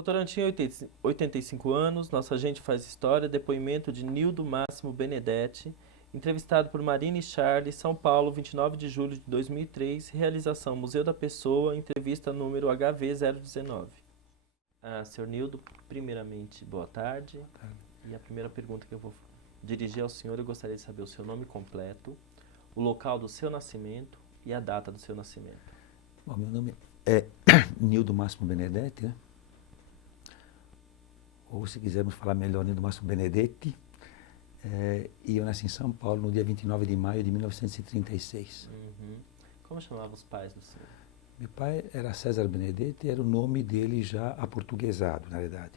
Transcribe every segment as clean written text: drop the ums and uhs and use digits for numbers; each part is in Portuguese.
Votorante tinha 85 anos, nosso agente faz história, depoimento de Nildo Máximo Benedetti, entrevistado por Marine Charles, São Paulo, 29 de julho de 2003, realização Museu da Pessoa, entrevista número HV019. Senhor Nildo, primeiramente, boa tarde. E a primeira pergunta que eu vou dirigir ao senhor, eu gostaria de saber o seu nome completo, o local do seu nascimento e a data do seu nascimento. Bom, meu nome é Nildo Máximo Benedetti, né? Ou se quisermos falar melhor, Nildo Máximo Benedetti. E eu nasci em São Paulo no dia 29 de maio de 1936. Como chamavam os pais do senhor? Meu pai era César Benedetti, era o nome dele já aportuguesado, na verdade.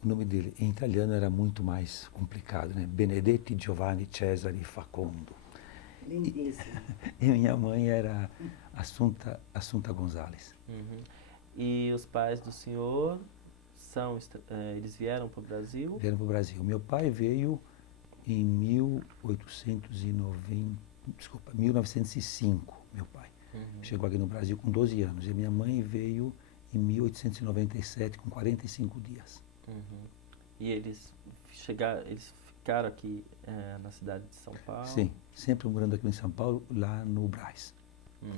O nome dele em italiano era muito mais complicado, né? Benedetti Giovanni Cesare Facondo. Lindíssimo. E minha mãe era Assunta Gonzalez. E os pais do senhor eles vieram para o Brasil? Vieram para o Brasil. Meu pai veio em 1905, meu pai. Chegou aqui no Brasil com 12 anos. E minha mãe veio em 1897, com 45 dias. E eles ficaram aqui na cidade de São Paulo? Sim, sempre morando aqui em São Paulo, lá no Brás,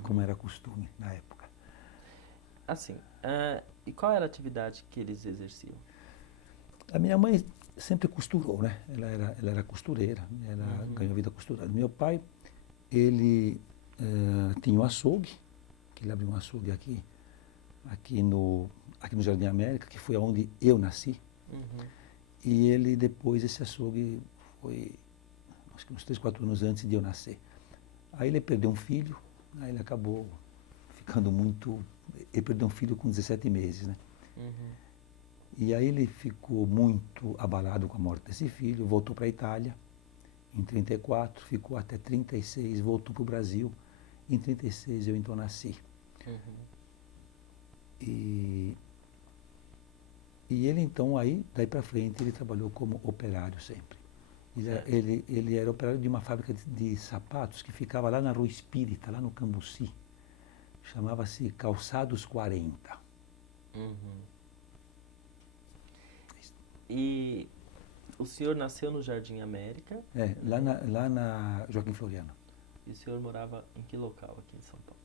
como era costume na época. Assim, e qual era a atividade que eles exerciam? A minha mãe sempre costurou, né? Ela era costureira, ela ganhou vida costurando. Meu pai, ele tinha um açougue, que ele abriu um açougue aqui no Jardim América, que foi onde eu nasci. E ele depois, esse açougue foi, acho que uns 3, 4 anos antes de eu nascer. Aí ele perdeu um filho, aí ele acabou ficando muito... Ele perdeu um filho com 17 meses, né? E aí ele ficou muito abalado com a morte desse filho, voltou para a Itália em 34, ficou até 36, voltou para o Brasil. Em 36 eu então nasci. E ele então, daí para frente, ele trabalhou como operário sempre. Ele era operário de uma fábrica de sapatos que ficava lá na Rua Espírita, lá no Cambuci. Chamava-se Calçados 40. E o senhor nasceu no Jardim América? Lá na Joaquim Floriano. E o senhor morava em que local aqui em São Paulo?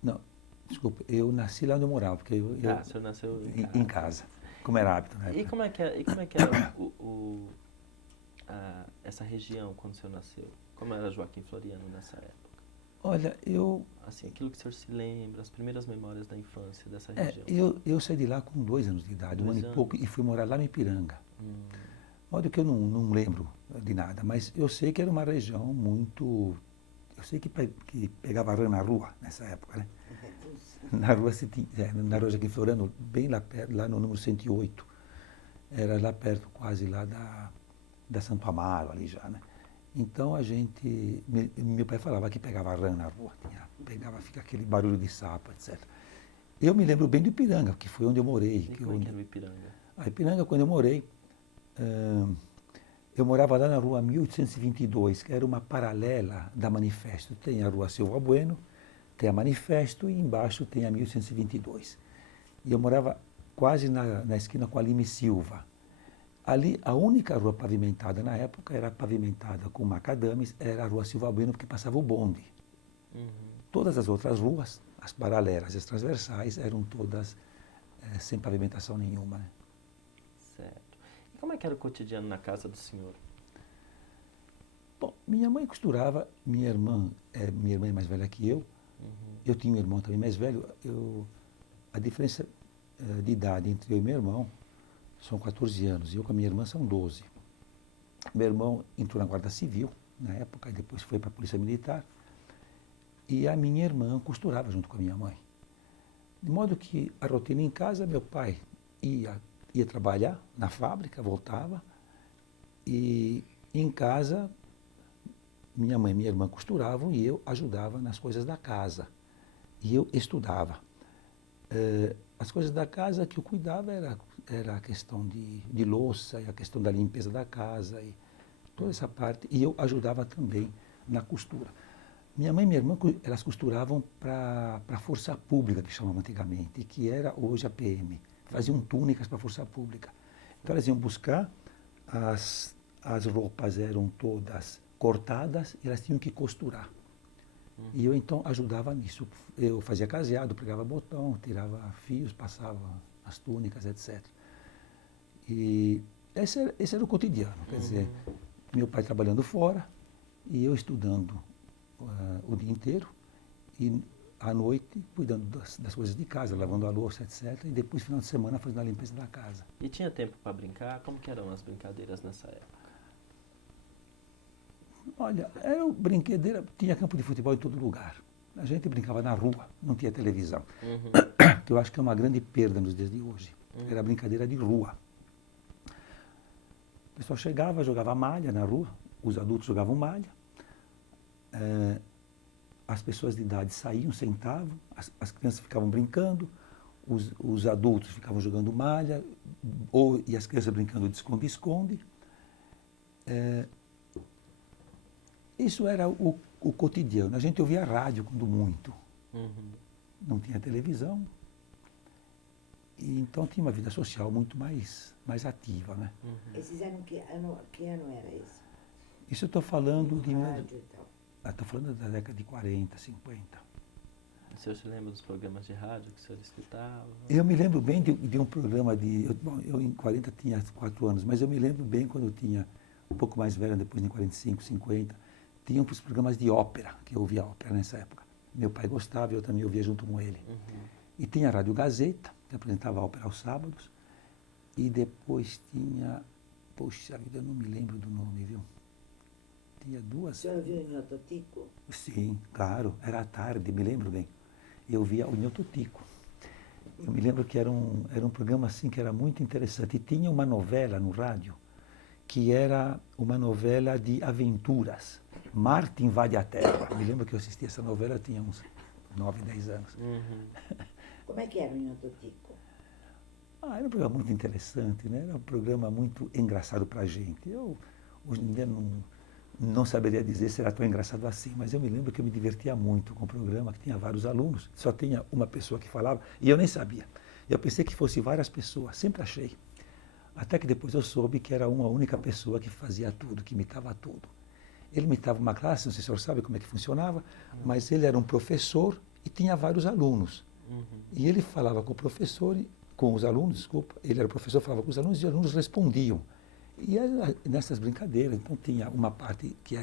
Não, desculpa, eu nasci lá onde eu morava, porque o senhor nasceu em casa, como era hábito na época. E como é que era essa região quando o senhor nasceu? Como era Joaquim Floriano nessa época? Olha, Assim, aquilo que o senhor se lembra, as primeiras memórias da infância dessa região. Eu saí de lá com 2 anos de idade, 1 ano e pouco, e fui morar lá no Ipiranga. Olha que eu não lembro de nada, mas eu sei que era uma região muito... Eu sei que pegava rã na rua nessa época, né? Na rua Joaquim Floriano, bem lá perto, lá no número 108. Era lá perto, quase lá da Santo Amaro, ali já, né? Então a gente... Meu pai falava que pegava rã na rua, fica aquele barulho de sapo, etc. Eu me lembro bem do Ipiranga, que foi onde eu morei. E como é que era o Ipiranga? A Ipiranga, quando eu morei, eu morava lá na rua 1822, que era uma paralela da Manifesto. Tem a rua Silva Bueno, tem a Manifesto e embaixo tem a 1822. E eu morava quase na esquina com a Lime Silva. Ali, a única rua pavimentada na época era pavimentada com macadames, era a rua Silva Bueno, porque passava o bonde. Todas as outras ruas, as paralelas e as transversais, eram todas sem pavimentação nenhuma, né? Certo. E como é que era o cotidiano na casa do senhor? Bom, minha mãe costurava, minha irmã é mais velha que eu. Eu tinha um irmão também mais velho. A diferença de idade entre eu e meu irmão são 14 anos, e eu com a minha irmã são 12. Meu irmão entrou na Guarda Civil, na época, e depois foi para a Polícia Militar. E a minha irmã costurava junto com a minha mãe. De modo que a rotina em casa, meu pai ia trabalhar na fábrica, voltava, e em casa, minha mãe e minha irmã costuravam e eu ajudava nas coisas da casa. E eu estudava. As coisas da casa que eu cuidava era a questão de louça, e a questão da limpeza da casa, e toda essa parte. E eu ajudava também na costura. Minha mãe e minha irmã, elas costuravam para a Força Pública, que chamava antigamente, que era hoje a PM. Faziam túnicas para a Força Pública. Então elas iam buscar, as roupas eram todas cortadas e elas tinham que costurar. E eu então ajudava nisso. Eu fazia caseado, pregava botão, tirava fios, passava as túnicas, etc. E esse era o cotidiano. Quer dizer, meu pai trabalhando fora e eu estudando o dia inteiro e à noite cuidando das coisas de casa, lavando a louça, etc. E depois, final de semana, fazendo a limpeza da casa. E tinha tempo para brincar? Como que eram as brincadeiras nessa época? Olha, era brincadeira, tinha campo de futebol em todo lugar. A gente brincava na rua, não tinha televisão. Que eu acho que é uma grande perda nos dias de hoje. Era brincadeira de rua. O pessoal chegava, jogava malha na rua, os adultos jogavam malha. As pessoas de idade saíam, sentavam, as crianças ficavam brincando, os adultos ficavam jogando malha, e as crianças brincando de esconde-esconde. Isso era o cotidiano. A gente ouvia rádio quando muito. Não tinha televisão. E então tinha uma vida social muito mais ativa, né? Esses eram que ano era esse? Isso eu estou falando de... Rádio e tal. Estou falando da década de 40, 50. O senhor se lembra dos programas de rádio que o senhor escutava? Eu me lembro bem de um programa de... Eu em 40 tinha 4 anos, mas eu me lembro bem quando eu tinha um pouco mais velho, depois em 45, 50, tinha uns programas de ópera, que eu ouvia ópera nessa época. Meu pai gostava e eu também ouvia junto com ele. E tinha a Rádio Gazeta, que apresentava a ópera aos sábados, e depois tinha... Poxa vida, eu não me lembro do nome, viu? Tinha duas... O senhor viu em Ototico? Sim, claro, era à tarde, me lembro bem. Eu via o Nhoto Tico. Eu me lembro que era um programa assim que era muito interessante. E tinha uma novela no rádio, que era uma novela de aventuras. Marte invade a Terra. Me lembro que eu assisti essa novela, eu tinha uns 9, 10 anos. Como é que era em Ototico? Era um programa muito interessante, né? Era um programa muito engraçado para a gente. Eu, hoje em dia, não saberia dizer se era tão engraçado assim, mas eu me lembro que eu me divertia muito com o programa, que tinha vários alunos, só tinha uma pessoa que falava, e eu nem sabia. Eu pensei que fosse várias pessoas, sempre achei. Até que depois eu soube que era uma única pessoa que fazia tudo, que imitava tudo. Ele imitava uma classe, não sei se o senhor sabe como é que funcionava, mas ele era um professor e tinha vários alunos. E ele falava com o professor, com os alunos, desculpa, ele era o professor, falava com os alunos e os alunos respondiam. E era nessas brincadeiras, então tinha uma parte que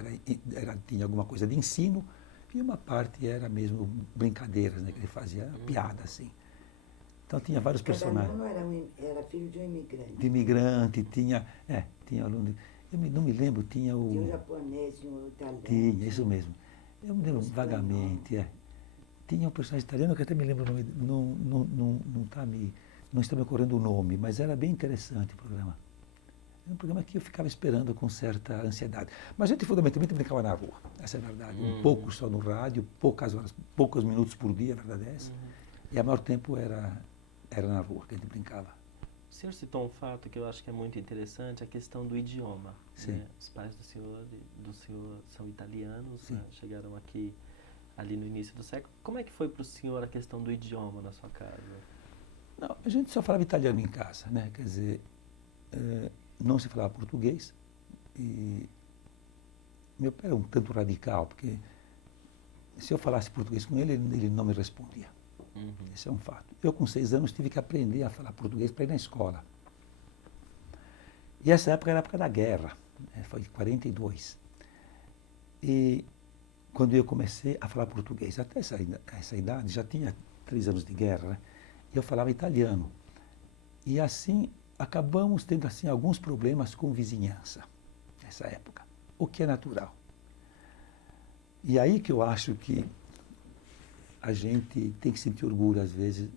tinha alguma coisa de ensino e uma parte era mesmo brincadeiras, né, que ele fazia piada assim. Então tinha vários personagens. Cada aluno era filho de um imigrante. De imigrante, tinha aluno, não me lembro, tinha Tinha um o... japonês, tinha um italiano. Tinha, isso mesmo. Eu me lembro vagamente, Tinha um personagem italiano que até me lembro o nome, não está me ocorrendo o nome, mas era bem interessante o programa. Era um programa que eu ficava esperando com certa ansiedade. Mas a gente fundamentalmente brincava na rua, essa é a verdade. Um pouco só no rádio, poucas horas, poucos minutos por dia, a verdade é essa. E a maior tempo era na rua que a gente brincava. O senhor citou um fato que eu acho que é muito interessante, a questão do idioma. Sim. Né? Os pais do senhor são italianos, né? Chegaram aqui ali no início do século. Como é que foi para o senhor a questão do idioma na sua casa? Não, a gente só falava italiano em casa, né? Quer dizer, não se falava português. E meu pai era um tanto radical, porque se eu falasse português com ele, ele não me respondia. Esse é um fato. Eu, com 6 anos, tive que aprender a falar português para ir na escola. E essa época era a época da guerra, né? Foi em 42. E quando eu comecei a falar português, até essa idade, já tinha 3 anos de guerra, né? E eu falava italiano. E assim, acabamos tendo assim, alguns problemas com vizinhança, nessa época, o que é natural. E aí que eu acho que a gente tem que sentir orgulho, às vezes,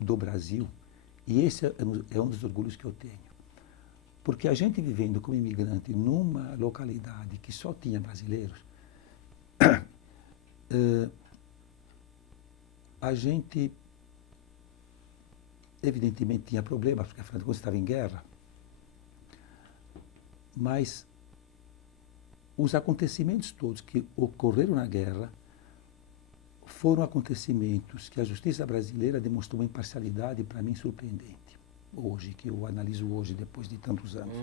do Brasil, e esse é um dos orgulhos que eu tenho. Porque a gente vivendo como imigrante numa localidade que só tinha brasileiros, a gente, evidentemente, tinha problemas, porque afinal de contas estava em guerra, mas os acontecimentos todos que ocorreram na guerra foram acontecimentos que a justiça brasileira demonstrou uma imparcialidade para mim surpreendente, hoje, que eu analiso hoje, depois de tantos anos.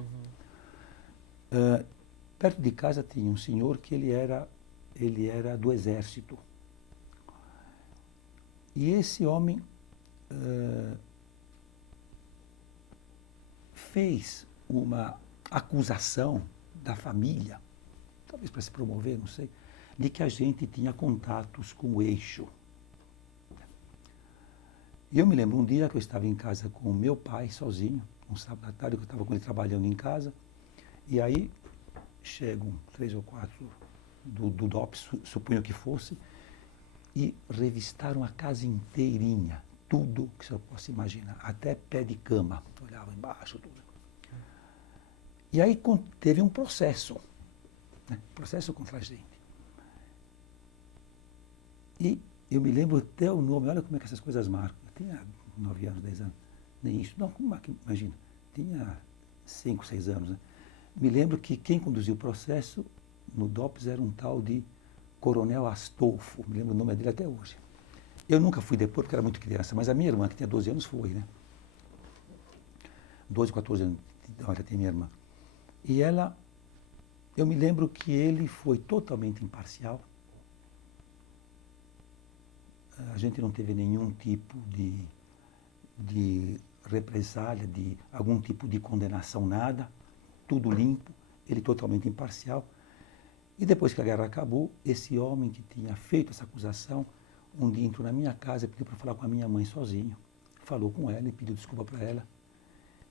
Perto de casa tinha um senhor que ele era do exército. E esse homem fez uma acusação da família, talvez para se promover, não sei, de que a gente tinha contatos com o eixo. E eu me lembro um dia que eu estava em casa com o meu pai, sozinho, um sábado à tarde, que eu estava com ele trabalhando em casa, e aí chegam 3 ou 4 do DOPS, suponho que fosse, e revistaram a casa inteirinha, tudo que você possa imaginar, até pé de cama, olhavam embaixo, tudo. E aí teve um processo, né? Processo contra a gente. E eu me lembro até o nome, olha como é que essas coisas marcam. Eu tinha 9 anos, 10 anos, nem isso, não, como é que, imagina, tinha 5, 6 anos, né? Me lembro que quem conduziu o processo no DOPS era um tal de Coronel Astolfo, me lembro o nome dele até hoje. Eu nunca fui depois porque era muito criança, mas a minha irmã, que tinha 12 anos, foi, né? 12, 14 anos, olha, tem minha irmã. E ela, eu me lembro que ele foi totalmente imparcial. A gente não teve nenhum tipo de represália, de algum tipo de condenação, nada. Tudo limpo, ele totalmente imparcial. E depois que a guerra acabou, esse homem que tinha feito essa acusação, um dia entrou na minha casa e pediu para falar com a minha mãe sozinho. Falou com ela e pediu desculpa para ela.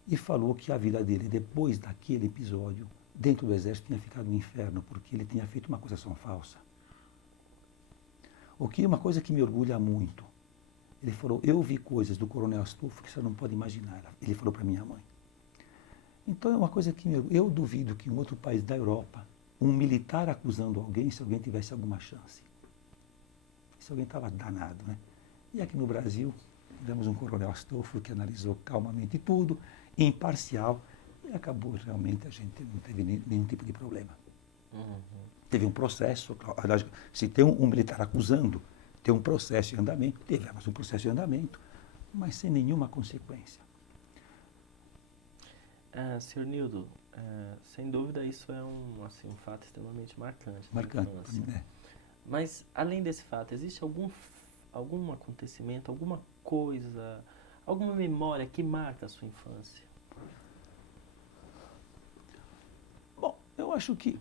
E falou que a vida dele, depois daquele episódio, dentro do exército, tinha ficado um inferno, porque ele tinha feito uma acusação falsa. O que é uma coisa que me orgulha muito. Ele falou, eu vi coisas do Coronel Astolfo que você não pode imaginar. Ele falou para minha mãe. Então é uma coisa que eu duvido que em outro país da Europa, um militar acusando alguém, se alguém tivesse alguma chance. Se alguém estava danado, né? E aqui no Brasil, tivemos um Coronel Astolfo que analisou calmamente tudo, imparcial, e acabou realmente, a gente não teve nenhum tipo de problema. Teve um processo, se tem um militar acusando, tem um processo em andamento, tivemos um processo em andamento, mas sem nenhuma consequência. Senhor Nildo, sem dúvida isso é um fato extremamente marcante. Marcante, né? Mas, além desse fato, existe algum acontecimento, alguma coisa, alguma memória que marca a sua infância? Bom, eu acho que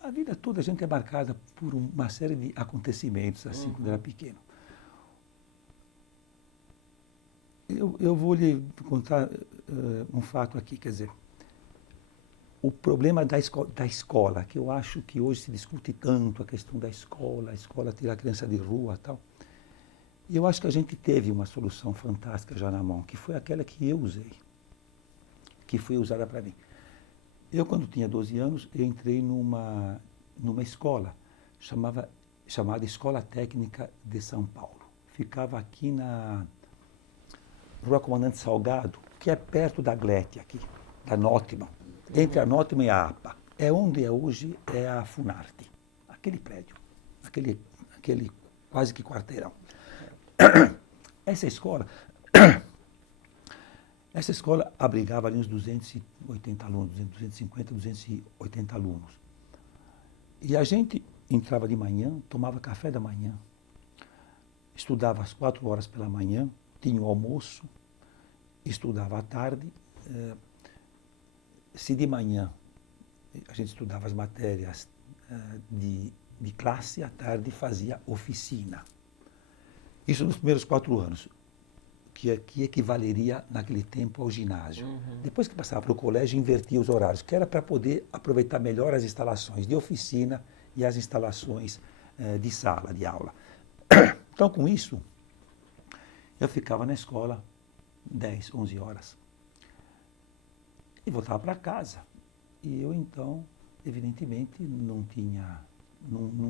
a vida toda a gente é marcada por uma série de acontecimentos, assim, quando era pequeno. Eu vou lhe contar um fato aqui, quer dizer, o problema da escola, que eu acho que hoje se discute tanto a questão da escola, a escola tirar a criança de rua e tal. E eu acho que a gente teve uma solução fantástica já na mão, que foi aquela que eu usei, que foi usada para mim. Eu, quando tinha 12 anos, eu entrei numa escola chamada Escola Técnica de São Paulo. Ficava aqui na Rua Comandante Salgado, que é perto da Glete aqui, da Nótima, entre a Nótima e a APA. É onde hoje é a Funarte, aquele prédio, aquele quase que quarteirão. Essa escola abrigava ali uns 280 alunos, 250, 280 alunos. E a gente entrava de manhã, tomava café da manhã, estudava às 4 horas pela manhã, tinha o almoço, estudava à tarde. Se de manhã a gente estudava as matérias de classe, à tarde fazia oficina. Isso nos primeiros 4 anos, que equivaleria naquele tempo ao ginásio. Depois que passava para o colégio, invertia os horários, que era para poder aproveitar melhor as instalações de oficina e as instalações de sala, de aula. Então, com isso, eu ficava na escola 10, 11 horas. E voltava para casa. E eu, então, evidentemente, não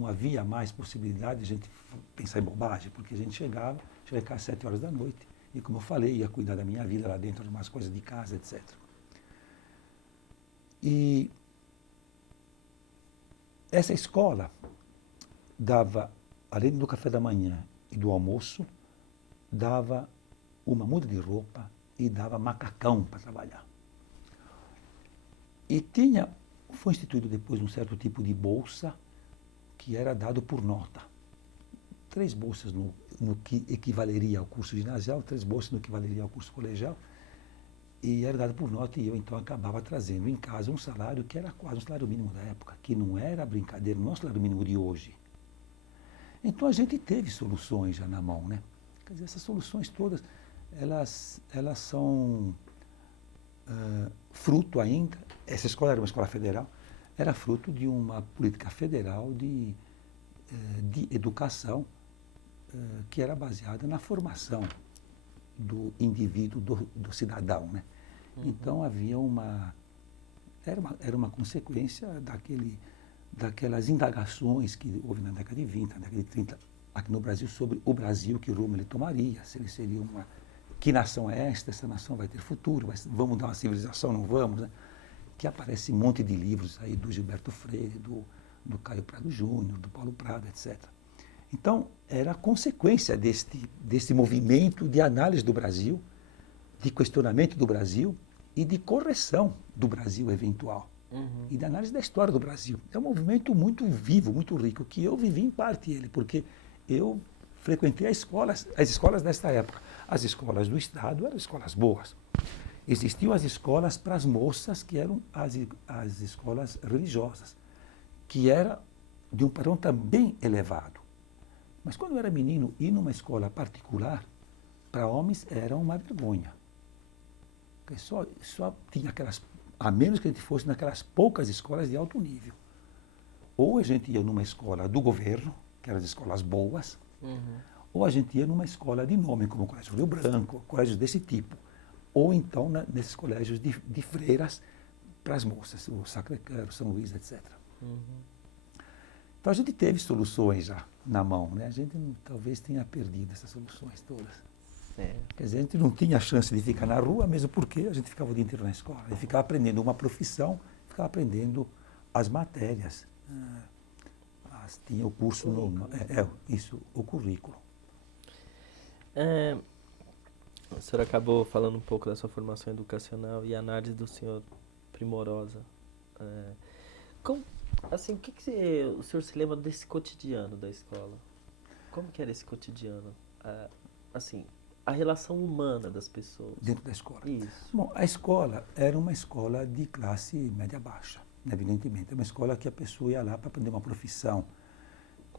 havia mais possibilidade de a gente pensar em bobagem, porque a gente chegava em casa às 7 horas da noite. E, como eu falei, ia cuidar da minha vida lá dentro, de umas coisas de casa, etc. E essa escola dava além do café da manhã e do almoço, dava uma muda de roupa e dava macacão para trabalhar. E foi instituído depois um certo tipo de bolsa que era dado por nota. 3 bolsas no que equivaleria ao curso ginasial, 3 bolsas no que valeria ao curso colegial, e era dado por nota, e eu então acabava trazendo em casa um salário que era quase um salário mínimo da época, que não era brincadeira, não é o salário mínimo de hoje. Então a gente teve soluções já na mão, né? Quer dizer, essas soluções todas, elas são fruto ainda, essa escola era uma escola federal, era fruto de uma política federal de educação que era baseada na formação do indivíduo, do cidadão, né? Então havia era uma consequência daquelas indagações que houve na década de 20, na década de 30, aqui no Brasil, sobre o Brasil, que rumo ele tomaria, se ele seria que nação é essa nação vai ter futuro, vamos dar uma civilização, não vamos, né? Que aparece um monte de livros aí do Gilberto Freire, do Caio Prado Júnior, do Paulo Prado, etc. Então, era consequência desse movimento de análise do Brasil, de questionamento do Brasil e de correção do Brasil eventual. E de análise da história do Brasil. É um movimento muito vivo, muito rico, que eu vivi em parte ele, porque eu frequentei as escolas desta época. As escolas do Estado eram escolas boas. Existiam as escolas para as moças, que eram as escolas religiosas, que era de um padrão também elevado. Mas quando eu era menino, ir numa escola particular, para homens, era uma vergonha. Porque só tinha aquelas, a menos que a gente fosse naquelas poucas escolas de alto nível. Ou a gente ia numa escola do governo, que eram as escolas boas, ou a gente ia numa escola de nome, como o Colégio Rio Branco, colégios desse tipo. Ou então nesses colégios de freiras para as moças, o Sacré-Cœur, o São Luís, etc. Então a gente teve soluções já na mão, né? A gente talvez tenha perdido essas soluções todas. Quer dizer, a gente não tinha chance de ficar na rua, mesmo porque a gente ficava o dia inteiro na escola. A gente ficava aprendendo uma profissão, ficava aprendendo as matérias. Tinha o curso, o currículo. O senhor acabou falando um pouco da sua formação educacional e a análise do senhor primorosa. Assim, o que o senhor se lembra desse cotidiano da escola? Como que era esse cotidiano? Assim, a relação humana das pessoas. Dentro da escola? Isso. Bom, a escola era uma escola de classe média-baixa, evidentemente. É uma escola que a pessoa ia lá para aprender uma profissão.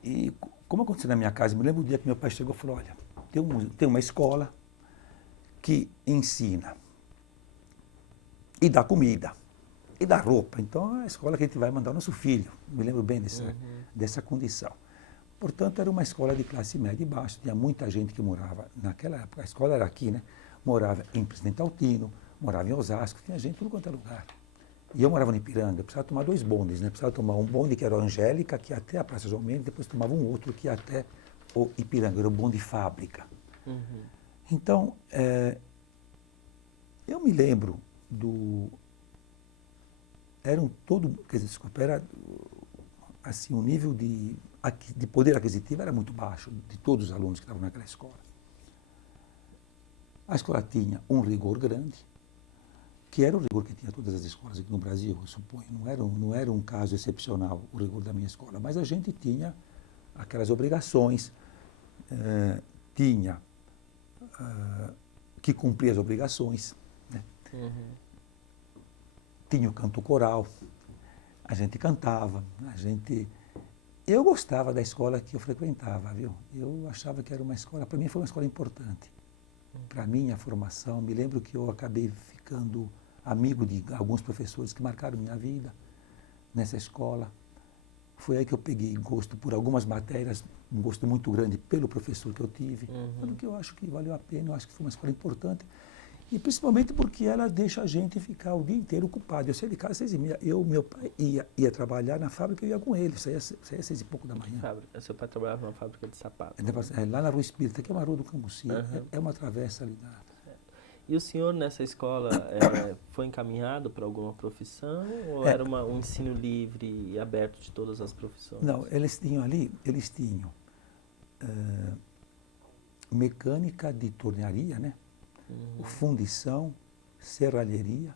E como aconteceu na minha casa, me lembro o dia que meu pai chegou e falou, olha, tem uma escola que ensina e dá comida e dá roupa. Então, é a escola que a gente vai mandar o nosso filho. Me lembro bem dessa condição. Portanto, era uma escola de classe média e baixa. Tinha muita gente que morava, naquela época, a escola era aqui, né? Morava em Presidente Altino, morava em Osasco, tinha gente em tudo quanto é lugar. E eu morava no Ipiranga, precisava tomar 2 bondes, né? Precisava tomar um bonde que era o Angélica, que ia até a Praça João Mendes, depois tomava um outro que ia até o Ipiranga, era o bonde fábrica. Então, eu me lembro era assim, o nível de poder aquisitivo era muito baixo de todos os alunos que estavam naquela escola. A escola tinha um rigor grande, que era o rigor que tinha todas as escolas aqui no Brasil, eu suponho. Não era um caso excepcional o rigor da minha escola, mas a gente tinha aquelas obrigações, tinha que cumprir as obrigações, né? Tinha o canto coral, a gente cantava, eu gostava da escola que eu frequentava, viu? Eu achava que era uma escola, para mim foi uma escola importante. Para mim, a formação, me lembro que eu acabei ficando amigo de alguns professores que marcaram minha vida nessa escola. Foi aí que eu peguei gosto por algumas matérias, um gosto muito grande pelo professor que eu tive, pelo que eu acho que valeu a pena, eu acho que foi uma escola importante. E principalmente porque ela deixa a gente ficar o dia inteiro ocupado. Eu saía de casa às 6h30, meu pai ia trabalhar na fábrica, eu ia com ele, saía às 6h pouco da manhã. Fábrica. Seu pai trabalhava numa fábrica de sapatos. Lá na Rua Espírita, que é uma rua do Cambuci, é uma travessa ali. E o senhor nessa escola foi encaminhado para alguma profissão ou era um ensino livre e aberto de todas as profissões? Não, eles tinham mecânica de tornearia, né? Fundição, serralheria,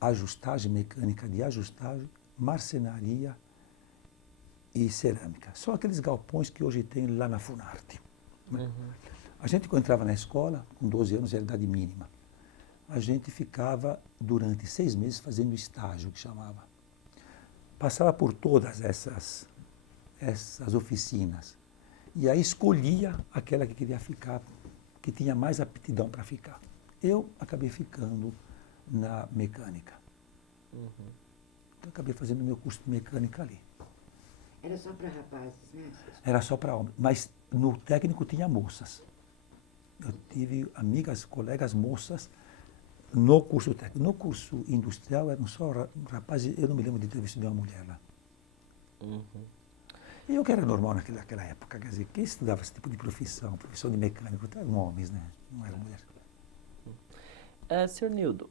ajustagem mecânica de ajustagem, marcenaria e cerâmica. São aqueles galpões que hoje tem lá na Funarte. Né? A gente, quando entrava na escola, com 12 anos, era a idade mínima, a gente ficava durante 6 meses fazendo estágio, que chamava. Passava por todas essas oficinas. E aí escolhia aquela que queria ficar, que tinha mais aptidão para ficar. Eu acabei ficando na mecânica. Então, acabei fazendo meu curso de mecânica ali. Era só para rapazes, né? Era só para homens, mas no técnico tinha moças. Eu tive amigas, colegas moças no curso técnico. No curso industrial eram só rapazes, eu não me lembro de ter visto nenhuma mulher lá. E eu que era normal naquela época, quer dizer, quem estudava esse tipo de profissão de mecânico, eram homens, né? Não eram mulheres. Senhor Nildo,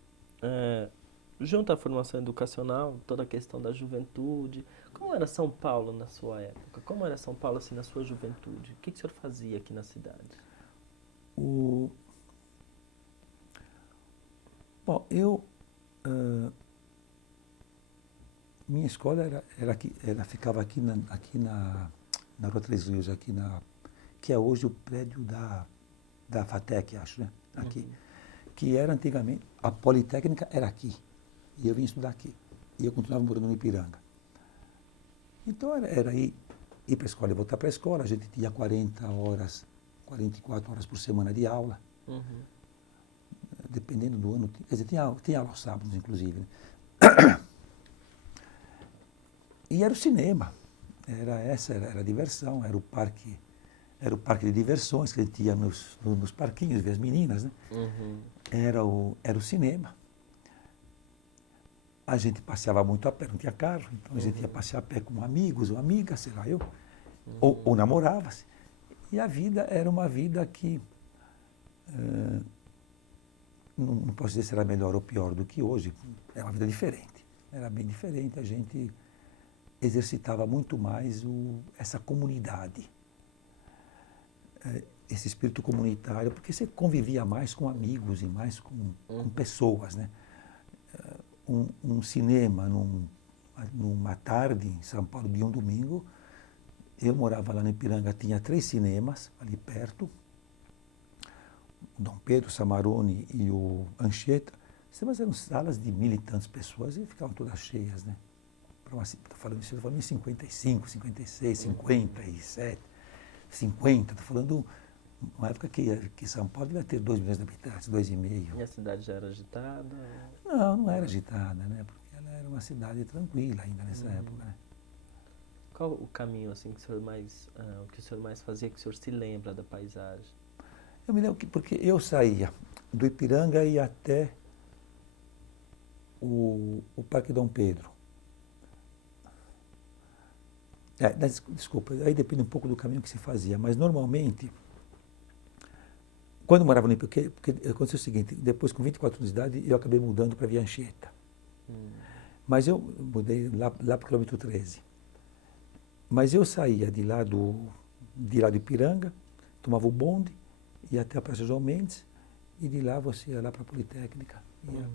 junto à formação educacional, toda a questão da juventude, como era São Paulo na sua época? Como era São Paulo assim na sua juventude? O que o senhor fazia aqui na cidade? Bom, minha escola ficava aqui na Rua Três Rios, que é hoje o prédio da FATEC, acho, né? Aqui. Que era antigamente, a Politécnica era aqui. E eu vim estudar aqui. E eu continuava morando no Ipiranga. Então era ir para a escola e voltar para a escola. A gente tinha 44 horas por semana de aula. Dependendo do ano. Quer dizer, tinha aula aos sábados, inclusive. Né? E era o cinema. Era a diversão, era o parque de diversões que a gente ia nos parquinhos, ver as meninas, né? Era o cinema. A gente passeava muito a pé, não tinha carro, então a gente ia passear a pé com amigos ou amigas, sei lá, ou namorava-se. E a vida era uma vida que, não posso dizer se era melhor ou pior do que hoje, era uma vida diferente. Era bem diferente, a gente exercitava muito mais essa comunidade, esse espírito comunitário, porque você convivia mais com amigos e mais com pessoas, né? Um cinema numa tarde em São Paulo, de um domingo, eu morava lá no Ipiranga, tinha 3 cinemas ali perto, o Dom Pedro, Samarone e o Anchieta. Os cinemas eram salas de 1.000 e tantas pessoas e ficavam todas cheias, né? Estou falando em 55, 56, 57, 50, estou falando uma época que São Paulo devia ter 2 milhões de habitantes, 2,5. E a cidade já era agitada? Não era agitada, né? Porque ela era uma cidade tranquila ainda nessa época, né? Qual o caminho assim que o senhor mais fazia, que o senhor se lembra da paisagem? Eu me lembro porque eu saía do Ipiranga e ia até o Parque Dom Pedro. Desculpa, aí depende um pouco do caminho que se fazia, mas normalmente, quando eu morava no Ipiranga, porque aconteceu o seguinte, depois com 24 anos de idade, eu acabei mudando para Via Anchieta. Mas eu mudei lá para o quilômetro 13. Mas eu saía de lá do Ipiranga, tomava o bonde, ia até a Praça João Mendes, e de lá você ia lá para a Politécnica, ia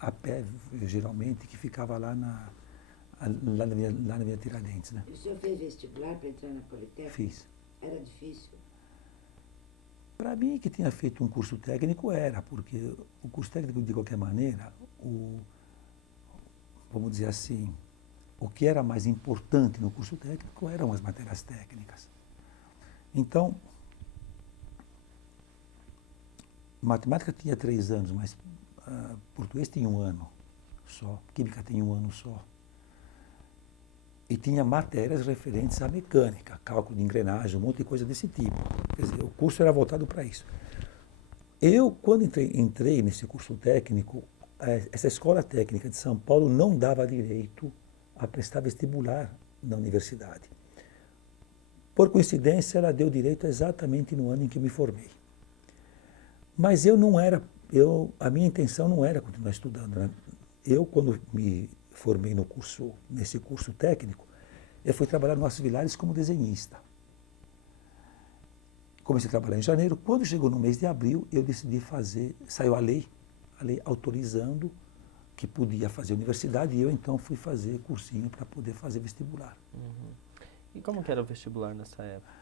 a pé, geralmente, que ficava lá na Via Tiradentes, né? E o senhor fez vestibular para entrar na Politécnica? Fiz. Era difícil? Para mim, que tinha feito um curso técnico, era, porque o curso técnico, de qualquer maneira, vamos dizer assim, o que era mais importante no curso técnico eram as matérias técnicas. Então, matemática tinha 3 anos, mas português tinha 1 ano só, química tem 1 ano só. E tinha matérias referentes à mecânica, cálculo de engrenagem, um monte de coisa desse tipo. Quer dizer, o curso era voltado para isso. Eu, quando entrei nesse curso técnico, essa escola técnica de São Paulo não dava direito a prestar vestibular na universidade. Por coincidência, ela deu direito exatamente no ano em que eu me formei. Mas a minha intenção não era continuar estudando, né? Eu, quando me formei nesse curso técnico, eu fui trabalhar no Aços Vilares como desenhista. comecei a trabalhar em janeiro. Quando chegou no mês de abril, eu decidi saiu a lei autorizando que podia fazer universidade, e eu então fui fazer cursinho para poder fazer vestibular. E como que era o vestibular nessa época?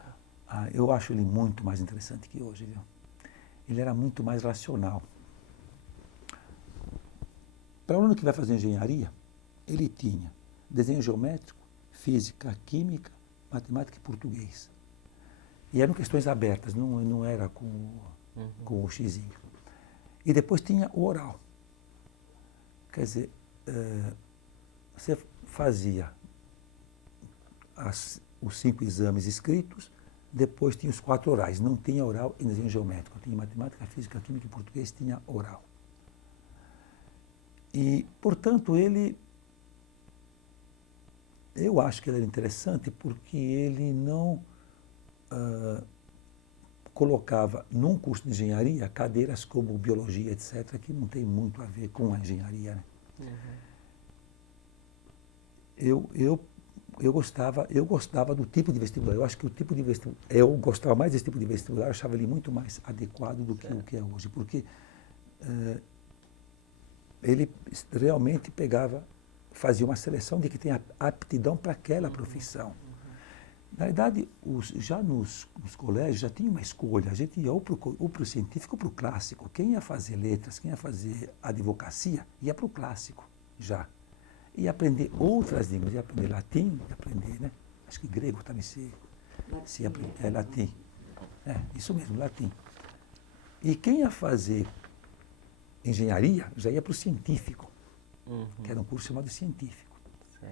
Eu acho ele muito mais interessante que hoje, viu? Ele era muito mais racional. Para o aluno que vai fazer engenharia, ele tinha desenho geométrico, física, química, matemática e português. E eram questões abertas, não era com o xizinho. E depois tinha o oral. Quer dizer, você fazia os 5 exames escritos, depois tinha os 4 orais. Não tinha oral em desenho geométrico. Tinha matemática, física, química e português, tinha oral. E, portanto, eu acho que ele era interessante porque ele não colocava num curso de engenharia cadeiras como biologia, etc., que não tem muito a ver com a engenharia, né? Eu gostava do tipo de vestibular. Eu acho que o tipo de vestibular, eu gostava mais desse tipo de vestibular, eu achava ele muito mais adequado do que o que é hoje, porque ele realmente fazia uma seleção de que tem aptidão para aquela profissão. Na verdade, já nos colégios já tinha uma escolha, a gente ia ou para o científico ou para o clássico. Quem ia fazer letras, quem ia fazer advocacia, ia para o clássico já. Ia aprender outras línguas, ia aprender latim, ia aprender, né? Acho que grego também se aprende. É latim. Isso mesmo, latim. E quem ia fazer engenharia já ia para o científico, que era um curso chamado científico.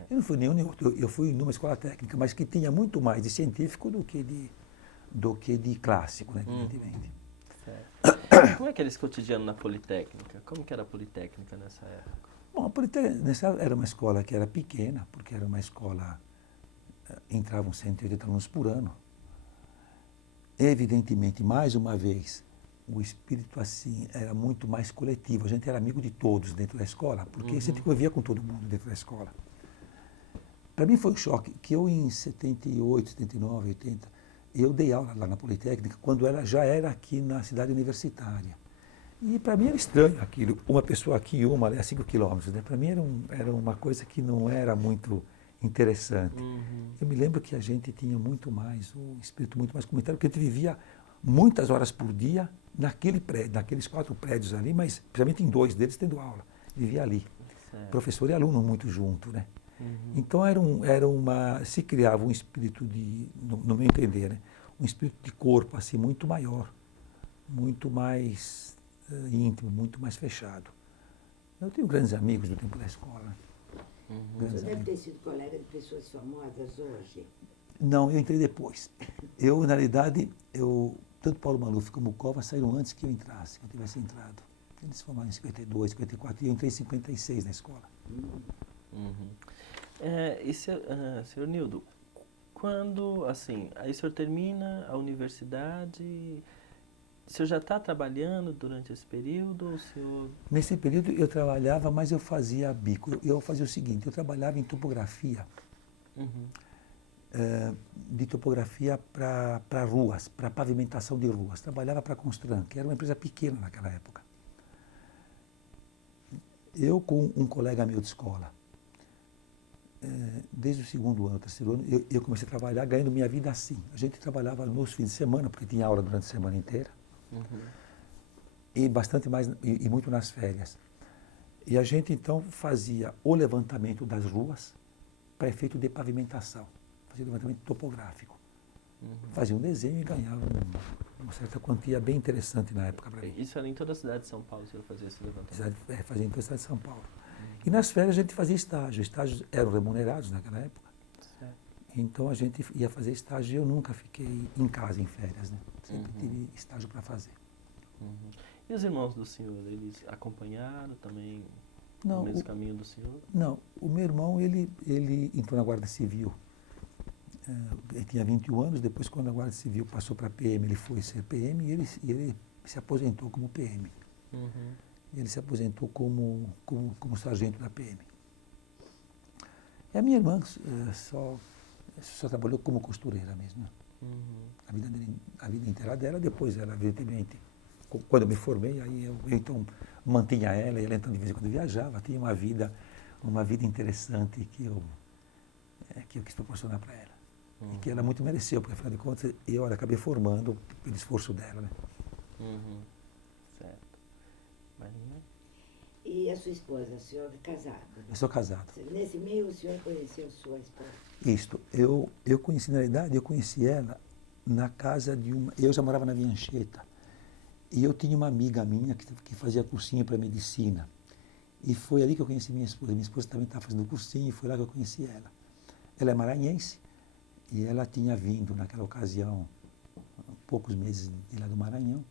Eu não fui nenhum nem outro, eu fui numa escola técnica, mas que tinha muito mais de científico do que de clássico, né, evidentemente. Certo. Como é que era esse cotidiano na Politécnica? Como que era a Politécnica nessa época? Bom, a Politécnica nessa época era uma escola que era pequena, porque era uma escola, entravam 180 alunos por ano. Evidentemente, mais uma vez, o espírito assim era muito mais coletivo, a gente era amigo de todos dentro da escola, porque a gente convivia com todo mundo dentro da escola. Para mim foi um choque que eu em 78, 79, 80, eu dei aula lá na Politécnica quando ela já era aqui na cidade universitária. E para mim era estranho aquilo, uma pessoa aqui e uma ali a 5 quilômetros, né? Para mim era uma coisa que não era muito interessante. Eu me lembro que a gente tinha muito mais, um espírito muito mais comunitário, porque a gente vivia muitas horas por dia naquele prédio, naqueles 4 prédios ali, mas principalmente em 2 deles tendo aula. Vivia ali. Certo. Professor e aluno muito junto, né? Então se criava um espírito no meu entender, né? Um espírito de corpo assim muito maior, muito mais íntimo, muito mais fechado. Eu tenho grandes amigos do tempo da escola. Né? Você deve ter sido colega de pessoas famosas hoje. Não, eu entrei depois. Na realidade, tanto Paulo Maluf como o Cova saíram antes que eu entrasse, que eu tivesse entrado. Eles se formaram em 52, 54 e eu entrei em 56 na escola. Senhor Nildo, quando, assim, aí o senhor termina a universidade, o senhor já está trabalhando durante esse período? Ou o senhor... Nesse período eu trabalhava, mas eu fazia bico. Eu fazia o seguinte, eu trabalhava em topografia, de topografia para ruas, para pavimentação de ruas. Trabalhava para a Constran, que era uma empresa pequena naquela época. Eu com um colega meu de escola, desde o 2º ano, 3º ano, eu comecei a trabalhar ganhando minha vida assim. A gente trabalhava nos fins de semana, porque tinha aula durante a semana inteira, e bastante mais, e muito nas férias. E a gente então fazia o levantamento das ruas para efeito de pavimentação, fazia o levantamento topográfico. Fazia um desenho e ganhava uma certa quantia bem interessante na época para mim. Isso era em toda a cidade de São Paulo, o senhor fazia esse levantamento? Fazia em toda a cidade de São Paulo. E nas férias a gente fazia estágio. Estágios eram remunerados naquela época. Certo. Então a gente ia fazer estágio e eu nunca fiquei em casa em férias, né? Sempre tive estágio para fazer. E os irmãos do senhor, eles acompanharam também Não, o mesmo caminho do senhor? Não, o meu irmão, ele entrou na Guarda Civil. Ele tinha 21 anos, depois quando a Guarda Civil passou para PM, ele foi ser PM e ele se aposentou como PM. Ele se aposentou como sargento da PM. E a minha irmã só trabalhou como costureira mesmo. a vida inteira dela. Depois ela, evidentemente, quando eu me formei, aí eu então mantinha ela, e ela então de vez em quando viajava, tinha uma vida interessante que eu quis proporcionar para ela. E que ela muito mereceu, porque afinal de contas eu acabei formando pelo esforço dela, né? Certo. Marinha? E a sua esposa, o senhor é casado? Né? Eu sou casado. Nesse meio o senhor conheceu sua esposa? Isto, eu conheci, na realidade, eu conheci ela na casa de uma... Eu já morava na Via Anchieta, e eu tinha uma amiga minha que fazia cursinho para medicina. E foi ali que eu conheci minha esposa. Minha esposa também estava fazendo cursinho, e foi lá que eu conheci ela. Ela é maranhense, e ela tinha vindo naquela ocasião, poucos meses de lá do Maranhão.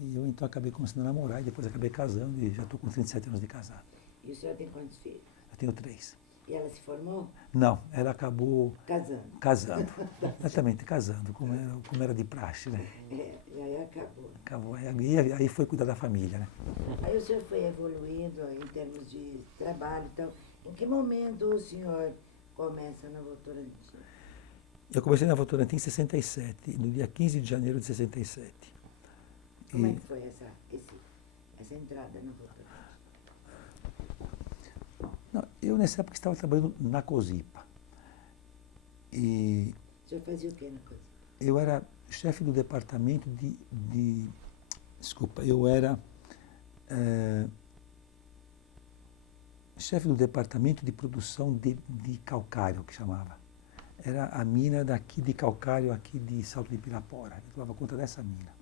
E eu então acabei começando a namorar, e depois acabei casando, e já estou com 37 anos de casado. E o senhor tem quantos filhos? Eu tenho 3. E ela se formou? Não, ela acabou Casando. casando. Exatamente, casando, como era de praxe, né? E aí acabou. Acabou, aí foi cuidar da família, né? Aí o senhor foi evoluindo em termos de trabalho e tal. Em que momento o senhor começa na Votorantim? Eu comecei na Votorantim em 67, no dia 15 de janeiro de 67. Como é que foi essa entrada na Votorantim? Não, eu nessa época estava trabalhando na COSIPA. E O senhor fazia o quê na coisa? eu era chefe do departamento desculpa, eu era chefe do departamento de produção de calcário, que chamava. Era a mina daqui de calcário, aqui de Salto de Pirapora. Eu tomava conta dessa mina.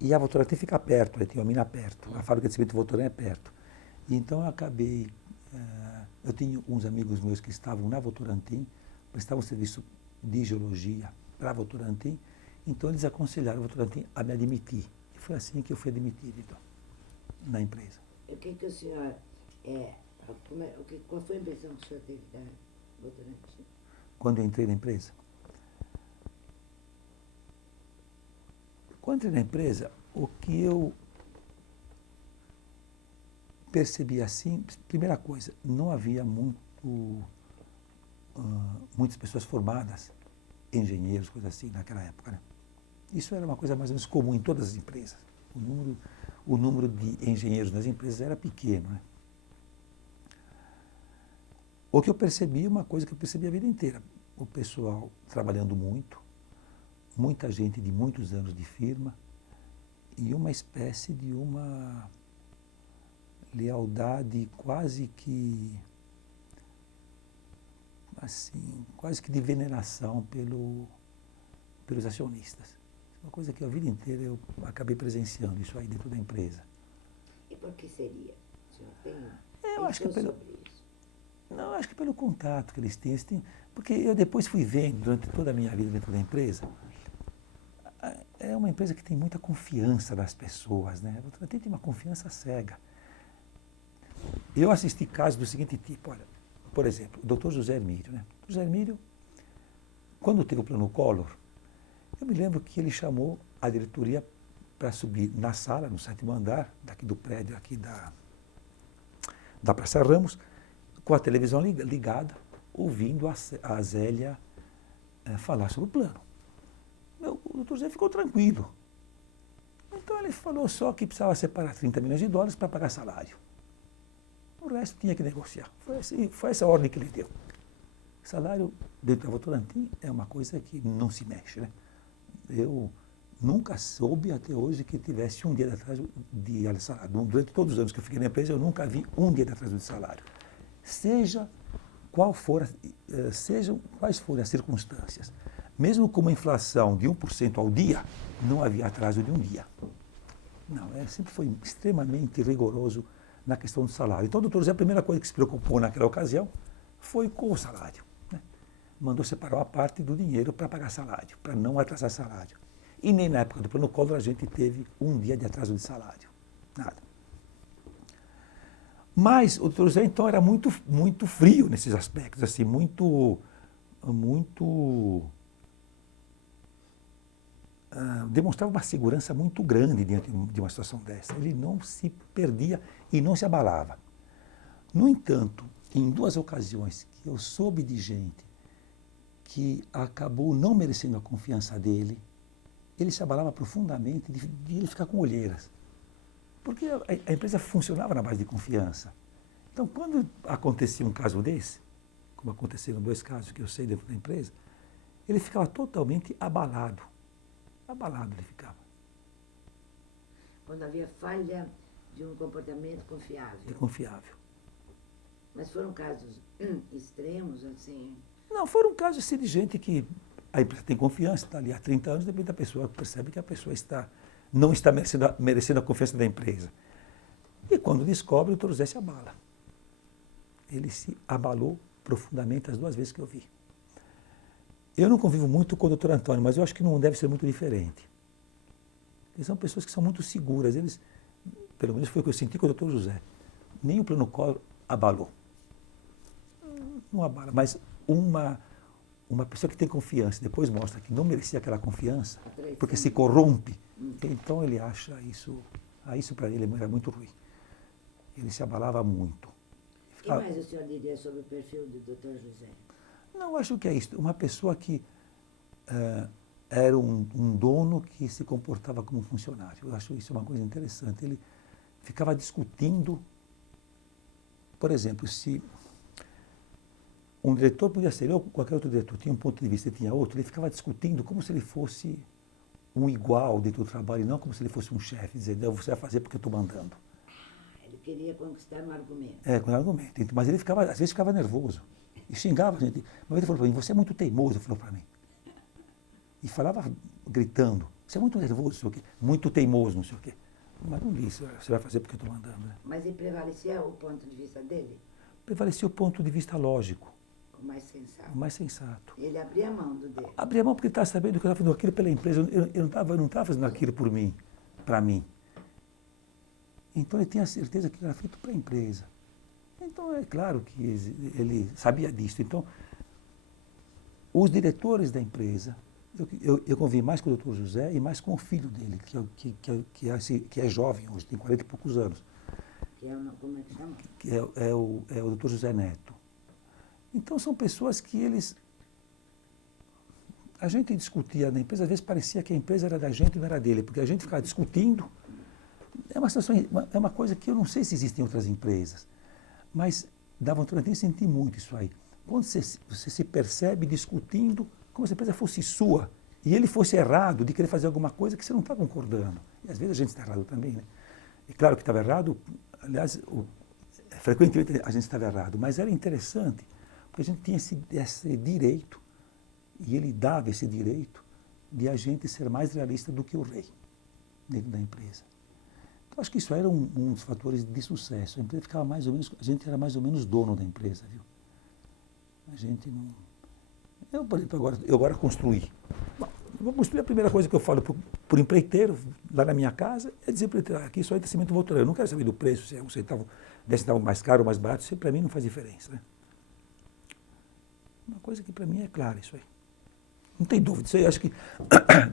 E a Votorantim fica perto, tinha uma mina perto. A fábrica de cimento Votorantim é perto. E então eu acabei... eu tinha uns amigos meus que estavam na Votorantim, prestavam serviço de geologia para a Votorantim, então eles aconselharam a Votorantim a me admitir. E foi assim que eu fui admitido, então, na empresa. E o que o senhor... qual foi a impressão que o senhor teve da Votorantim? Quando eu entrei na empresa? Quando entrei na empresa, o que eu percebi assim, primeira coisa, não havia muitas pessoas formadas, engenheiros, coisas assim, naquela época, né? Isso era uma coisa mais ou menos comum em todas as empresas. O número de engenheiros nas empresas era pequeno, né? O que eu percebi, uma coisa que eu percebi a vida inteira, o pessoal trabalhando muito, muita gente de muitos anos de firma e uma espécie de uma lealdade quase que de veneração pelos acionistas. Uma coisa que a vida inteira eu acabei presenciando isso aí dentro da empresa. E por que seria? O senhor Eu acho que sobre isso? Não, acho que pelo contato que eles têm, porque eu depois fui vendo, durante toda a minha vida dentro da empresa, é uma empresa que tem muita confiança das pessoas, né? Tem uma confiança cega. Eu assisti casos do seguinte tipo, olha, por exemplo, o Dr. José Hermílio, né? O José Hermílio, quando teve o plano Collor, eu me lembro que ele chamou a diretoria para subir na sala, no 7º andar, daqui do prédio, aqui da Praça Ramos, com a televisão ligada, ouvindo a Zélia falar sobre o plano. O doutor Zé ficou tranquilo. Então ele falou só que precisava separar 30 milhões de dólares para pagar salário. O resto tinha que negociar. Foi essa a ordem que ele deu. Salário dentro da Votorantim é uma coisa que não se mexe, né? Eu nunca soube até hoje que tivesse um dia de atraso de salário. Durante todos os anos que eu fiquei na empresa, eu nunca vi um dia de atraso de salário. Sejam quais forem as circunstâncias. Mesmo com uma inflação de 1% ao dia, não havia atraso de um dia. Não, sempre foi extremamente rigoroso na questão do salário. Então, o doutor Zé, a primeira coisa que se preocupou naquela ocasião foi com o salário, né? Mandou separar uma parte do dinheiro para pagar salário, para não atrasar salário. E nem na época do plano Collor a gente teve um dia de atraso de salário. Nada. Mas o doutor Zé, então, era muito, muito frio nesses aspectos, assim, demonstrava uma segurança muito grande diante de uma situação dessa. Ele não se perdia e não se abalava. No entanto, em 2 ocasiões que eu soube de gente que acabou não merecendo a confiança dele, ele se abalava profundamente de ele ficar com olheiras. Porque a empresa funcionava na base de confiança. Então, quando acontecia um caso desse, como aconteceram 2 casos que eu sei dentro da empresa, ele ficava totalmente abalado. Abalado ele ficava. Quando havia falha de um comportamento confiável. Confiável. Mas foram casos extremos, assim? Não, foram casos assim, de gente que a empresa tem confiança, está ali há 30 anos, depois da pessoa percebe que a pessoa não está merecendo a confiança da empresa. E quando descobre, o Dr. José se abala. Ele se abalou profundamente as 2 vezes que eu vi. Eu não convivo muito com o Dr. Antônio, mas eu acho que não deve ser muito diferente. Eles são pessoas que são muito seguras. Eles, pelo menos foi o que eu senti com o Dr. José. Nem o plano Collor abalou. Não abala, mas uma pessoa que tem confiança, depois mostra que não merecia aquela confiança, porque se corrompe, então ele acha isso para ele era muito ruim. Ele se abalava muito. O que mais o senhor diria sobre o perfil do Dr. José? Não, acho que é isso. Uma pessoa que era um dono que se comportava como um funcionário. Eu acho isso uma coisa interessante. Ele ficava discutindo, por exemplo, se um diretor podia ser eu, qualquer outro diretor, tinha um ponto de vista e tinha outro, ele ficava discutindo como se ele fosse um igual dentro do trabalho, não como se ele fosse um chefe, dizendo, você vai fazer porque eu estou mandando. Ele queria conquistar um argumento. Com argumento. Mas ele ficava, às vezes ficava nervoso. E xingava a gente. Uma vez ele falou para mim, você é muito teimoso, falou para mim. E falava gritando, você é muito nervoso, não sei o quê, muito teimoso, não sei o quê. Mas não disse, você vai fazer porque eu estou mandando. Né? Mas ele prevalecia o ponto de vista dele? Prevalecia o ponto de vista lógico. O mais sensato. O mais sensato. Ele abria a mão do dele. Abria a mão porque ele estava sabendo que eu estava fazendo aquilo pela empresa. Eu não estava fazendo aquilo por mim, para mim. Então ele tinha certeza que era feito para a empresa. Então é claro que ele sabia disso. Então, os diretores da empresa, eu convivi mais com o Dr. José e mais com o filho dele, que é jovem hoje, tem 40 e poucos anos. Como é que chama? Que é o Dr. José Neto. Então são pessoas que a gente discutia na empresa, às vezes parecia que a empresa era da gente e não era dele, porque a gente ficava discutindo. É uma situação, é uma coisa que eu não sei se existe em outras empresas, mas dá vontade de sentir muito isso aí. Quando você se percebe discutindo como se a empresa fosse sua e ele fosse errado de querer fazer alguma coisa que você não está concordando. E às vezes a gente está errado também, né? É claro que estava errado, aliás, frequentemente a gente estava errado, mas era interessante, porque a gente tinha esse direito, e ele dava esse direito, de a gente ser mais realista do que o rei dentro da empresa. Então, acho que isso era um dos fatores de sucesso. A empresa ficava mais ou menos, a gente era mais ou menos dono da empresa, viu? A gente não... por exemplo, eu agora construí. Bom, eu vou construir, a primeira coisa que eu falo para o empreiteiro, lá na minha casa, é dizer para ele, aqui só entra cimento Votorantim. Eu não quero saber do preço, se é 1 centavo, 10 centavos mais caro ou mais barato, isso para mim não faz diferença, né? Uma coisa que para mim é clara isso aí. Não tem dúvida. Isso aí, acho que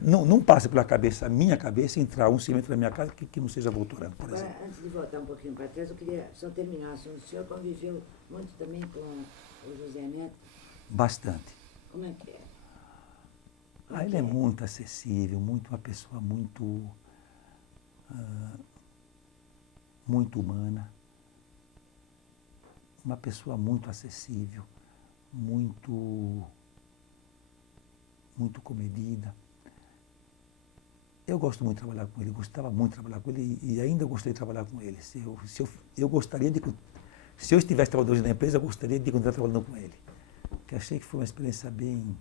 não passa pela cabeça, a minha cabeça, entrar um cimento na minha casa que não seja Votorantim, por exemplo. Agora, antes de voltar um pouquinho para trás, eu queria só terminar o assunto. O senhor conviveu muito também com o José Neto? Bastante. Como é que é? Ele é muito acessível, uma pessoa muito humana, uma pessoa muito acessível, muito comedida. Eu gosto muito de trabalhar com ele, gostava muito de trabalhar com ele e ainda gostaria de trabalhar com ele. Eu gostaria de, se eu estivesse trabalhando hoje na empresa, eu gostaria de continuar trabalhando com ele. Porque achei que foi uma experiência bem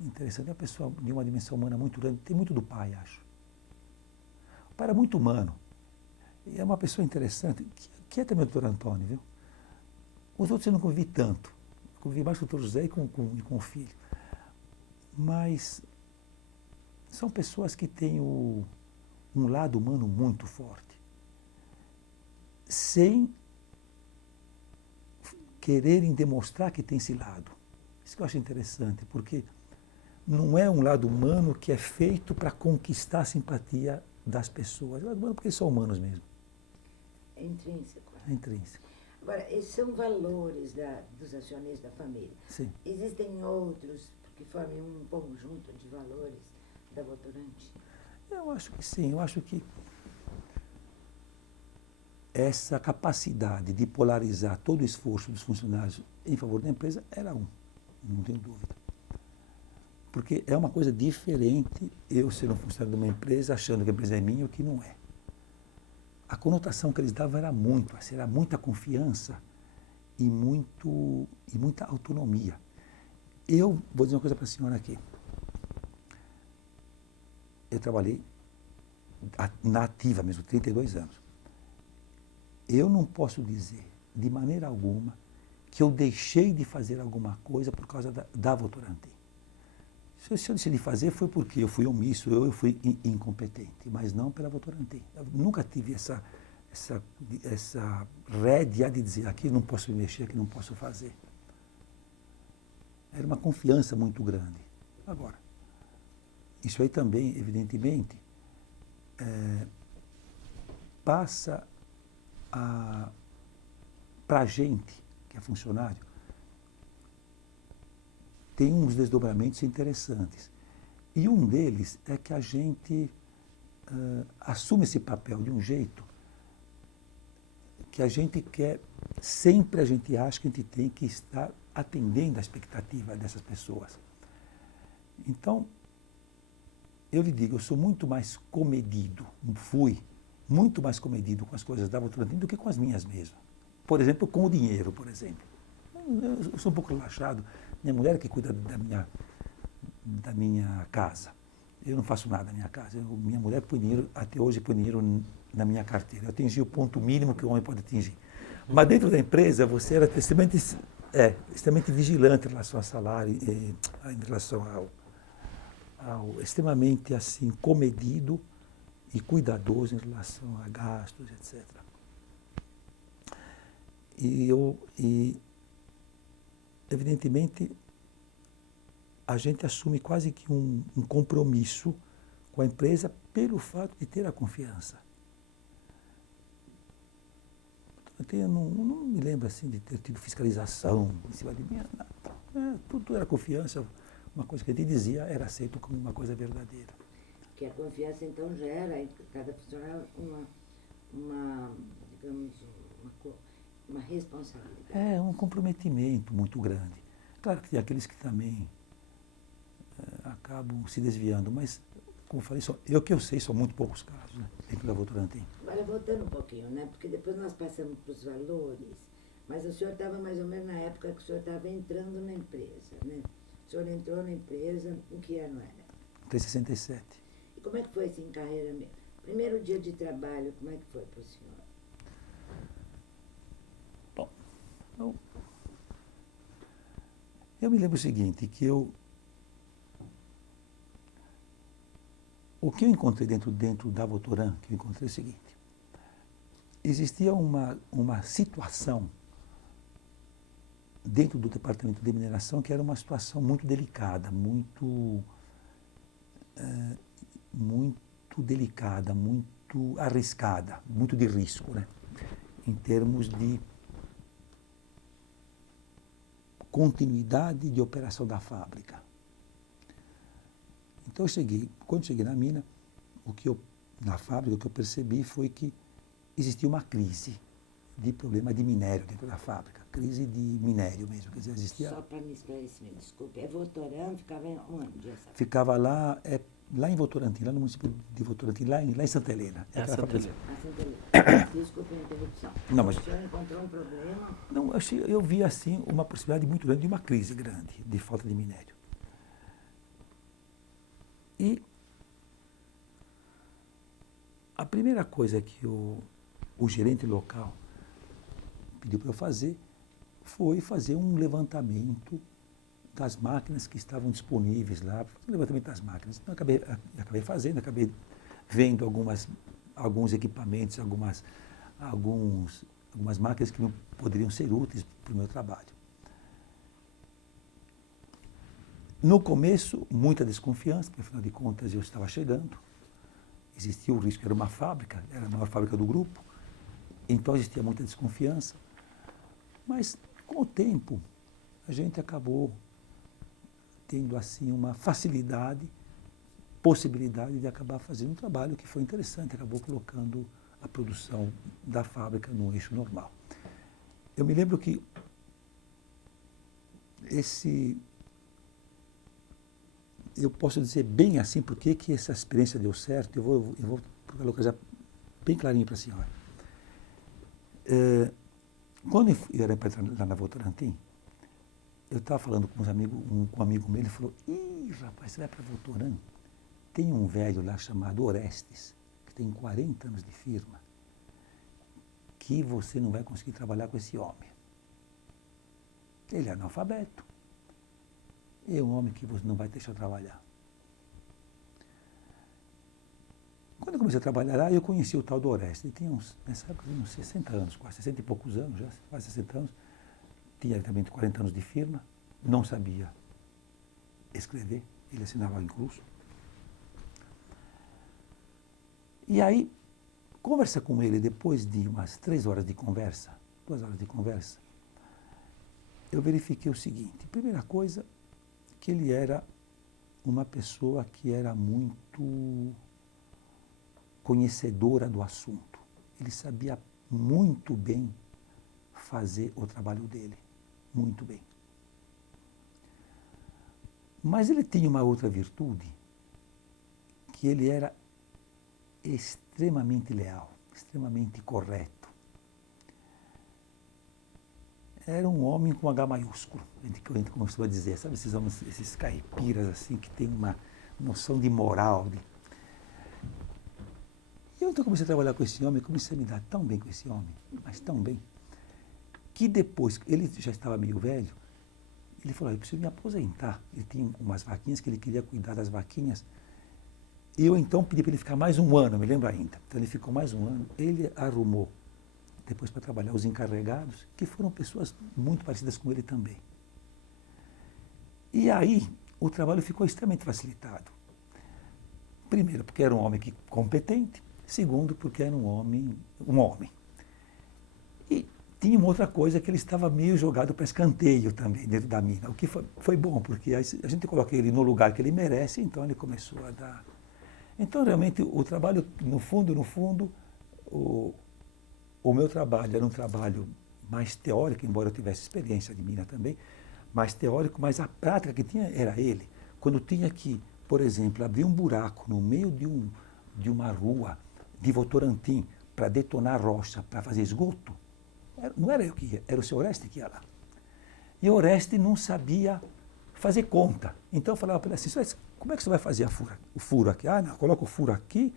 interessante. É uma pessoa de uma dimensão humana muito grande, tem muito do pai, acho. O pai era muito humano. E é uma pessoa interessante, que é também o Dr. Antônio, viu? Os outros eu não convivi tanto. Eu convivi mais com o Dr. José e com o filho. Mas são pessoas que têm um lado humano muito forte, sem quererem demonstrar que tem esse lado. Isso que eu acho interessante, porque não é um lado humano que é feito para conquistar a simpatia das pessoas. É um lado humano porque eles são humanos mesmo. É intrínseco. É intrínseco. Agora, esses são valores dos acionistas da família. Sim. Existem outros que formem um conjunto de valores da Votorantim? Eu acho que sim, eu acho que essa capacidade de polarizar todo o esforço dos funcionários em favor da empresa era não tenho dúvida. Porque é uma coisa diferente eu ser um funcionário de uma empresa achando que a empresa é minha ou que não é. A conotação que eles davam era era muita confiança e muita autonomia. Eu vou dizer uma coisa para a senhora aqui. Eu trabalhei na ativa mesmo, 32 anos. Eu não posso dizer, de maneira alguma, que eu deixei de fazer alguma coisa por causa da Votorantim. Se eu decidi fazer foi porque eu fui omisso, eu fui incompetente, mas não pela Votorantim. Eu nunca tive essa rédea de dizer aqui não posso me mexer, aqui não posso fazer. Era uma confiança muito grande. Agora, isso aí também, evidentemente, passa para a gente, que é funcionário, tem uns desdobramentos interessantes. E um deles é que a gente assume esse papel de um jeito que a gente quer, sempre a gente acha que a gente tem que estar atendendo a expectativa dessas pessoas. Então, eu lhe digo, eu sou muito mais comedido, fui muito mais comedido com as coisas da Votorantim do que com as minhas mesmo. Por exemplo, com o dinheiro, por exemplo. Eu sou um pouco relaxado. Minha mulher é que cuida da minha casa. Eu não faço nada na minha casa. Minha mulher põe dinheiro, até hoje põe dinheiro na minha carteira. Eu atingi o ponto mínimo que o homem pode atingir. Mas dentro da empresa, você era extremamente vigilante em relação ao salário, em relação ao extremamente assim, comedido e cuidadoso em relação a gastos, etc. E evidentemente, a gente assume quase que um compromisso com a empresa pelo fato de ter a confiança. Eu não me lembro assim de ter tido fiscalização em cima de mim. Tudo era confiança, uma coisa que a gente dizia era aceito como uma coisa verdadeira. Que a confiança então gera em cada funcionário digamos, uma responsabilidade. É um comprometimento muito grande. Claro que tem aqueles que também acabam se desviando, mas, como eu falei, que eu sei, são muito poucos casos, né, dentro da Votorantim. Agora, voltando um pouquinho, né, porque depois nós passamos para os valores, mas o senhor estava mais ou menos na época que o senhor estava entrando na empresa, né? O senhor entrou na empresa, em que ano era? Em 67. E como é que foi assim, em carreira mesmo? Primeiro dia de trabalho, como é que foi para o senhor? Bom, eu me lembro o seguinte, que o que eu encontrei dentro da Votoran, que eu encontrei é o seguinte, existia uma situação dentro do departamento de mineração que era uma situação muito delicada, muito delicada, muito arriscada, muito de risco, né? Em termos de continuidade de operação da fábrica. Então quando cheguei na mina, na fábrica, o que eu percebi foi que existia uma crise de problema de minério dentro da fábrica, crise de minério mesmo, quer dizer, existia... Só para me esclarecer, desculpe, Votoran ficava onde essa? Ficava lá em Votorantim, lá no município de Votorantim, lá em Santa Helena. Santa Helena. Desculpe a interrupção. Não, mas... O senhor encontrou um problema? Não, eu vi assim uma possibilidade muito grande de uma crise grande de falta de minério. E a primeira coisa que o gerente local pediu para eu fazer foi fazer um levantamento das máquinas que estavam disponíveis lá, um levantamento das máquinas. Então, acabei fazendo, acabei vendo alguns equipamentos, algumas máquinas que não poderiam ser úteis para o meu trabalho. No começo, muita desconfiança, porque afinal de contas eu estava chegando, existia o risco, era uma fábrica, era a maior fábrica do grupo, então existia muita desconfiança, mas com o tempo a gente acabou tendo assim uma facilidade, possibilidade de acabar fazendo um trabalho que foi interessante, acabou colocando a produção da fábrica no eixo normal. Eu me lembro que eu posso dizer bem assim porque que essa experiência deu certo, eu vou colocar bem clarinho para a senhora. Quando eu era para entrar lá na Votorantim, eu estava falando com um amigo meu, ele falou, ih, rapaz, você vai para Votoran? Tem um velho lá chamado Orestes, que tem 40 anos de firma, que você não vai conseguir trabalhar com esse homem. Ele é analfabeto. É um homem que você não vai deixar trabalhar. Quando eu comecei a trabalhar lá, eu conheci o tal do Orestes. Ele tinha nessa época, uns 60 anos, quase 60 e poucos anos, já, quase 60 anos. Tinha também 40 anos de firma, não sabia escrever, ele assinava em cruz. E aí, conversa com ele, depois de umas 3 horas de conversa, 2 horas de conversa, eu verifiquei o seguinte. Primeira coisa, que ele era uma pessoa que era muito conhecedora do assunto. Ele sabia muito bem fazer o trabalho dele, muito bem. Mas ele tinha uma outra virtude, que ele era extremamente leal, extremamente correto. Era um homem com H maiúsculo, a gente começou a dizer, sabe, esses homens, esses caipiras assim, que tem uma noção de moral. E eu então comecei a trabalhar com esse homem, comecei a me dar tão bem com esse homem, mas tão bem, que depois, ele já estava meio velho, ele falou, eu preciso me aposentar. Ele tinha umas vaquinhas que ele queria cuidar das vaquinhas. E eu então pedi para ele ficar mais um ano, me lembro ainda. Então ele ficou mais um ano, ele arrumou depois para trabalhar os encarregados, que foram pessoas muito parecidas com ele também. E aí o trabalho ficou extremamente facilitado. Primeiro, porque era um homem competente. Segundo, porque era um homem. E tinha uma outra coisa, que ele estava meio jogado para escanteio também dentro da mina, o que foi bom, porque a gente coloca ele no lugar que ele merece, então ele começou a dar. Então, realmente, o trabalho, no fundo, o meu trabalho era um trabalho mais teórico, embora eu tivesse experiência de mina também, mais teórico, mas a prática que tinha era ele. Quando tinha que, por exemplo, abrir um buraco no meio de uma rua de Votorantim para detonar rocha, para fazer esgoto, não era eu que ia, era o seu Oreste que ia lá. E o Oreste não sabia fazer conta. Então eu falava para ele assim, como é que você vai fazer o furo aqui? Ah, não, coloca o furo aqui,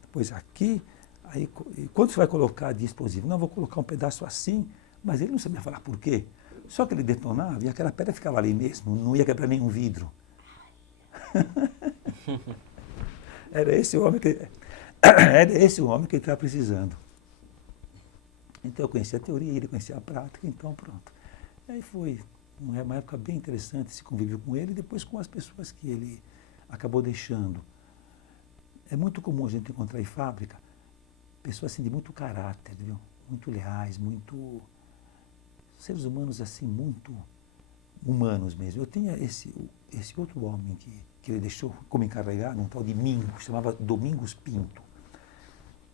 depois aqui. Aí, quando você vai colocar de explosivo? Não, vou colocar um pedaço assim, mas ele não sabia falar por quê. Só que ele detonava e aquela pedra ficava ali mesmo, não ia quebrar nenhum vidro. Era esse o homem que ele estava precisando. Então eu conhecia a teoria, ele conhecia a prática, então pronto. Aí foi uma época bem interessante esse convívio com ele e depois com as pessoas que ele acabou deixando. É muito comum a gente encontrar em fábrica pessoas assim de muito caráter, viu? Muito leais, muito seres humanos assim, muito humanos mesmo. Eu tinha esse outro homem que ele deixou como encarregado, um tal de Mingo, chamava Domingos Pinto.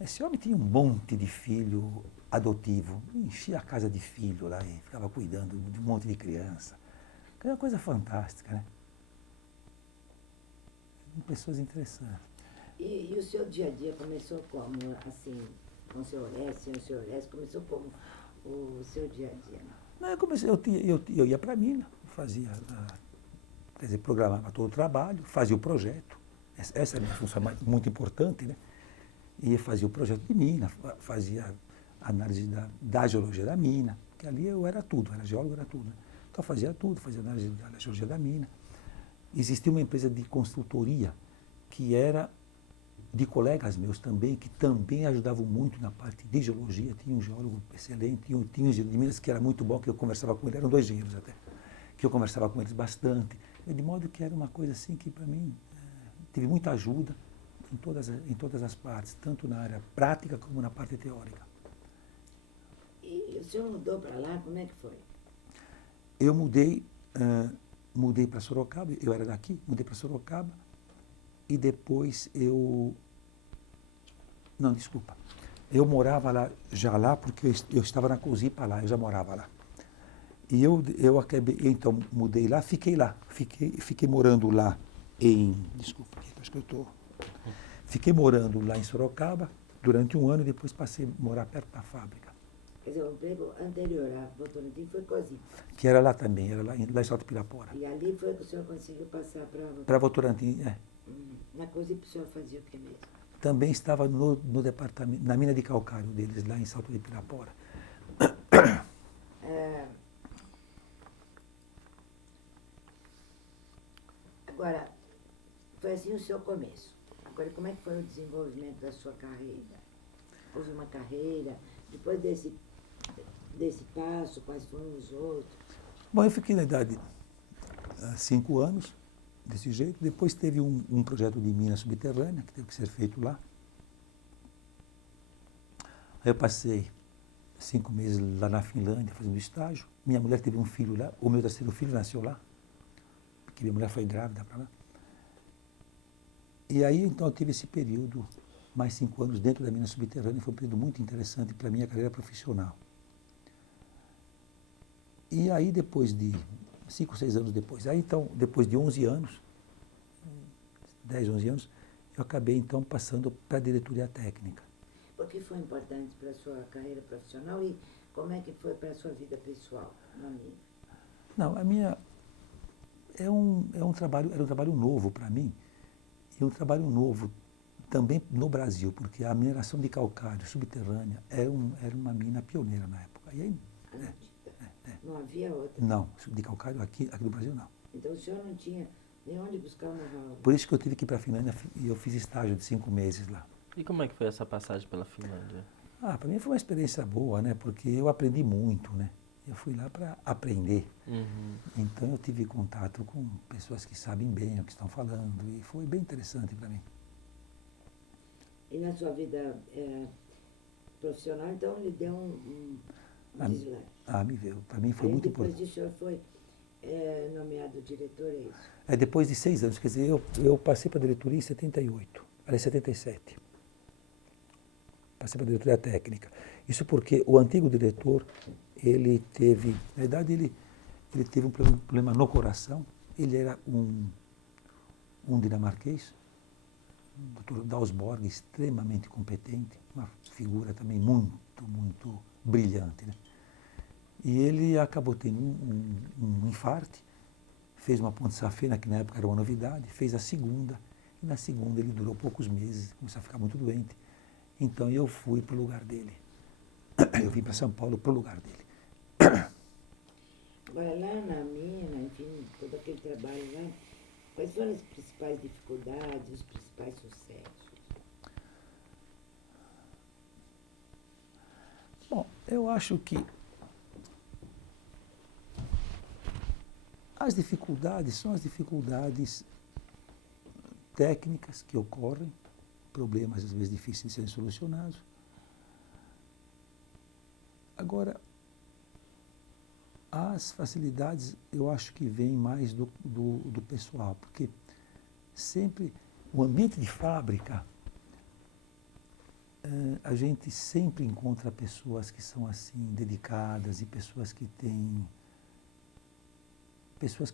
Esse homem tinha um monte de filho adotivo, enchia a casa de filho lá e ficava cuidando de um monte de criança. Era uma coisa fantástica, né? Pessoas interessantes. E o seu dia a dia começou como, assim, com o seu Oreste, começou como o seu dia a dia? Não, eu ia para a mina, fazia, quer dizer, programava todo o trabalho, fazia o projeto. Essa era a minha função muito importante, né? E fazia o projeto de mina, fazia análise da geologia da mina, porque ali eu era tudo, era geólogo, era tudo. Né? Então fazia tudo, fazia análise da geologia da mina. Existia uma empresa de consultoria que era de colegas meus também, que também ajudavam muito na parte de geologia. Tinha um geólogo excelente, tinha um engenheiro de Minas que era muito bom, que eu conversava com ele, eram 2 engenheiros até, que eu conversava com eles bastante. De modo que era uma coisa assim que para mim teve muita ajuda em todas as partes, tanto na área prática como na parte teórica. E o senhor mudou para lá, como é que foi? Eu mudei mudei para Sorocaba, eu era daqui, mudei para Sorocaba, e depois não, desculpa, eu morava lá porque eu estava na Cozipa lá, eu já morava lá. E eu acabei, então mudei lá, fiquei morando lá desculpa, acho que eu estou, fiquei morando lá em Sorocaba durante um ano e depois passei a morar perto da fábrica. Quer dizer, o emprego anterior à Votorantim foi Cozipa. Que era lá também, era lá em Salto Pirapora. E ali foi que o senhor conseguiu passar para Votorantim? Para Votorantim, Na Cozipa o senhor fazia o que mesmo? Também estava no departamento, na mina de calcário deles, lá em Salto de Pirapora. Agora, foi assim o seu começo. Agora, como é que foi o desenvolvimento da sua carreira? Houve uma carreira, depois desse passo, quais foram os outros? Bom, eu fiquei na idade 5 anos, desse jeito. Depois teve um projeto de mina subterrânea, que teve que ser feito lá. Aí eu passei 5 meses lá na Finlândia, fazendo estágio. Minha mulher teve um filho lá, o meu terceiro filho nasceu lá, porque minha mulher foi grávida para lá. E aí, então, eu tive esse período, mais 5 anos dentro da mina subterrânea, foi um período muito interessante para a minha carreira profissional. E aí, depois de 5, 6 anos depois, aí então, depois de 11 anos, 10, 11 anos, eu acabei então passando para a diretoria técnica. O que foi importante para a sua carreira profissional e como é que foi para a sua vida pessoal, no amigo? Não, a minha era um trabalho novo para mim, e um trabalho novo também no Brasil, porque a mineração de calcário subterrânea era uma mina pioneira na época. E aí, Não havia outra? não, de calcário aqui no Brasil não. Então o senhor não tinha nem onde buscar o know-how? Por isso que eu tive que ir para a Finlândia e eu fiz estágio de 5 meses lá. E como é que foi essa passagem pela Finlândia? Para mim foi uma experiência boa, né? Porque eu aprendi muito, né? Eu fui lá para aprender. Então eu tive contato com pessoas que sabem bem o que estão falando e foi bem interessante para mim. E na sua vida profissional, então, lhe deu um desleixo? Me veio. Para mim foi muito depois importante. disso, o senhor foi nomeado diretor, é isso? Depois de 6 anos, quer dizer, eu passei para a diretoria em 78, aliás, 77. Passei para a diretoria técnica. Isso porque o antigo diretor, ele teve, na verdade, ele teve um problema no coração. Ele era um dinamarquês, o Dr. Dausborg, extremamente competente, uma figura também muito, muito brilhante, né? E ele acabou tendo um infarte, fez uma ponte safena, que na época era uma novidade, fez a segunda, e na segunda ele durou poucos meses, começou a ficar muito doente. Então eu fui para o lugar dele. Eu vim para São Paulo para o lugar dele. Agora, lá na mina, enfim, todo aquele trabalho lá, quais foram as principais dificuldades, os principais sucessos? Bom, eu acho que as dificuldades são as dificuldades técnicas que ocorrem, problemas às vezes difíceis de serem solucionados. Agora, as facilidades eu acho que vêm mais do pessoal, porque sempre o ambiente de fábrica, a gente sempre encontra pessoas que são assim dedicadas e pessoas que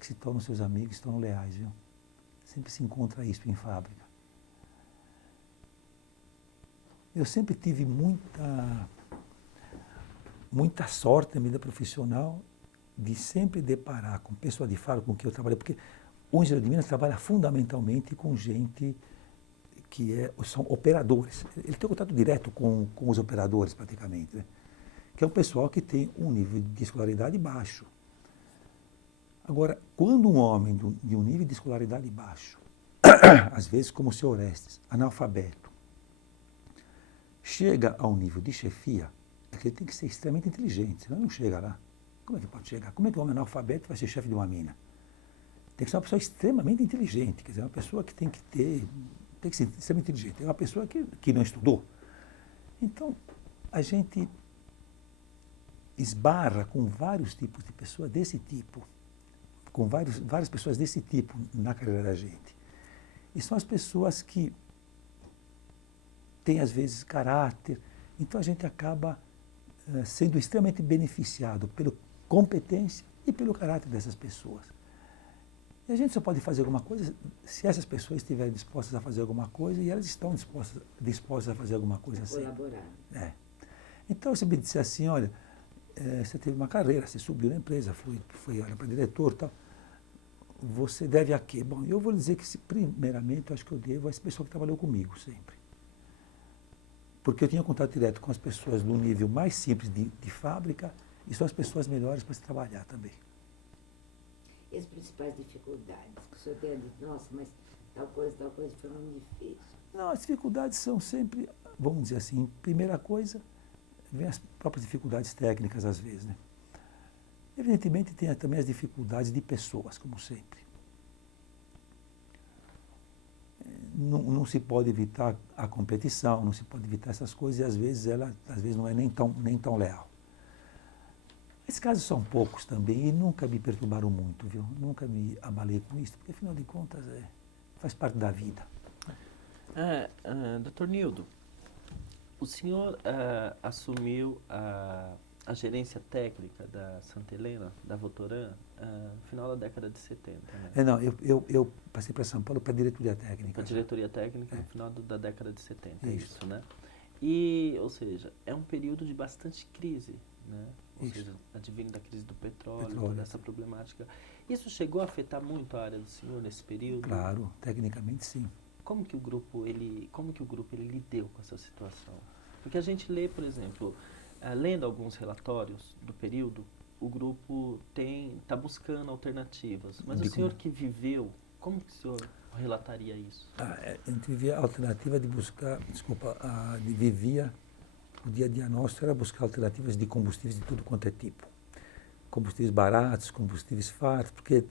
se tornam seus amigos, se tornam leais, viu? Sempre se encontra isso em fábrica. Eu sempre tive muita sorte na vida profissional de sempre deparar com pessoas de fábrica com quem eu trabalhei, porque o engenheiro de minas trabalha fundamentalmente com gente que são operadores. Ele tem contato direto com os operadores, praticamente, né? Que é um pessoal que tem um nível de escolaridade baixo. Agora, quando um homem de um nível de escolaridade baixo, às vezes como o senhor Orestes, analfabeto, chega a um nível de chefia, é que ele tem que ser extremamente inteligente, senão ele não chega lá. Como é que pode chegar? Como é que um homem analfabeto vai ser chefe de uma mina? Tem que ser uma pessoa extremamente inteligente, quer dizer, uma pessoa que tem que ser extremamente inteligente. É uma pessoa que não estudou. Então, a gente esbarra com vários tipos de pessoas desse tipo, com várias pessoas desse tipo na carreira da gente. E são as pessoas que têm, às vezes, caráter. Então, a gente acaba sendo extremamente beneficiado pela competência e pelo caráter dessas pessoas. E a gente só pode fazer alguma coisa se essas pessoas estiverem dispostas a fazer alguma coisa, e elas estão dispostas a fazer alguma coisa assim. Colaborar. É. Então, você me disse assim, olha, você teve uma carreira, você subiu na empresa, foi para diretor e tal. Você deve a quê? Bom, eu vou dizer que, primeiramente, eu acho que eu devo a essa pessoa que trabalhou comigo sempre. Porque eu tinha contato direto com as pessoas no nível mais simples de fábrica, e são as pessoas melhores para se trabalhar também. E as principais dificuldades que o senhor tenha dito, nossa, mas tal coisa foi muito difícil. Não, as dificuldades são sempre, vamos dizer assim, primeira coisa, vem as próprias dificuldades técnicas às vezes, né? Evidentemente tem também as dificuldades de pessoas, como sempre. Não se pode evitar a competição, não se pode evitar essas coisas, e às vezes ela não é nem tão leal. Esses casos são poucos também e nunca me perturbaram muito, viu? Nunca me abalei com isso, porque afinal de contas faz parte da vida. Dr. Nildo, o senhor assumiu a gerência técnica da Santa Helena, da Votoran, no final da década de 70, né? Não, eu passei para São Paulo para a diretoria técnica. Para a diretoria técnica no final da década de 70, Isso. isso, né? E, ou seja, é um período de bastante crise, né? Ou Isso. seja, advindo da crise do petróleo, Petróleo. toda essa problemática. Isso chegou a afetar muito a área do senhor nesse período? Claro, tecnicamente sim. Como que o grupo ele lidou com essa situação? Porque a gente lê, por exemplo, lendo alguns relatórios do período, o grupo está buscando alternativas. Mas o senhor que viveu, como que o senhor relataria isso? A gente vivia a alternativa de buscar, vivia, o dia a dia nosso era buscar alternativas de combustíveis de tudo quanto é tipo. Combustíveis baratos, combustíveis fartos, porque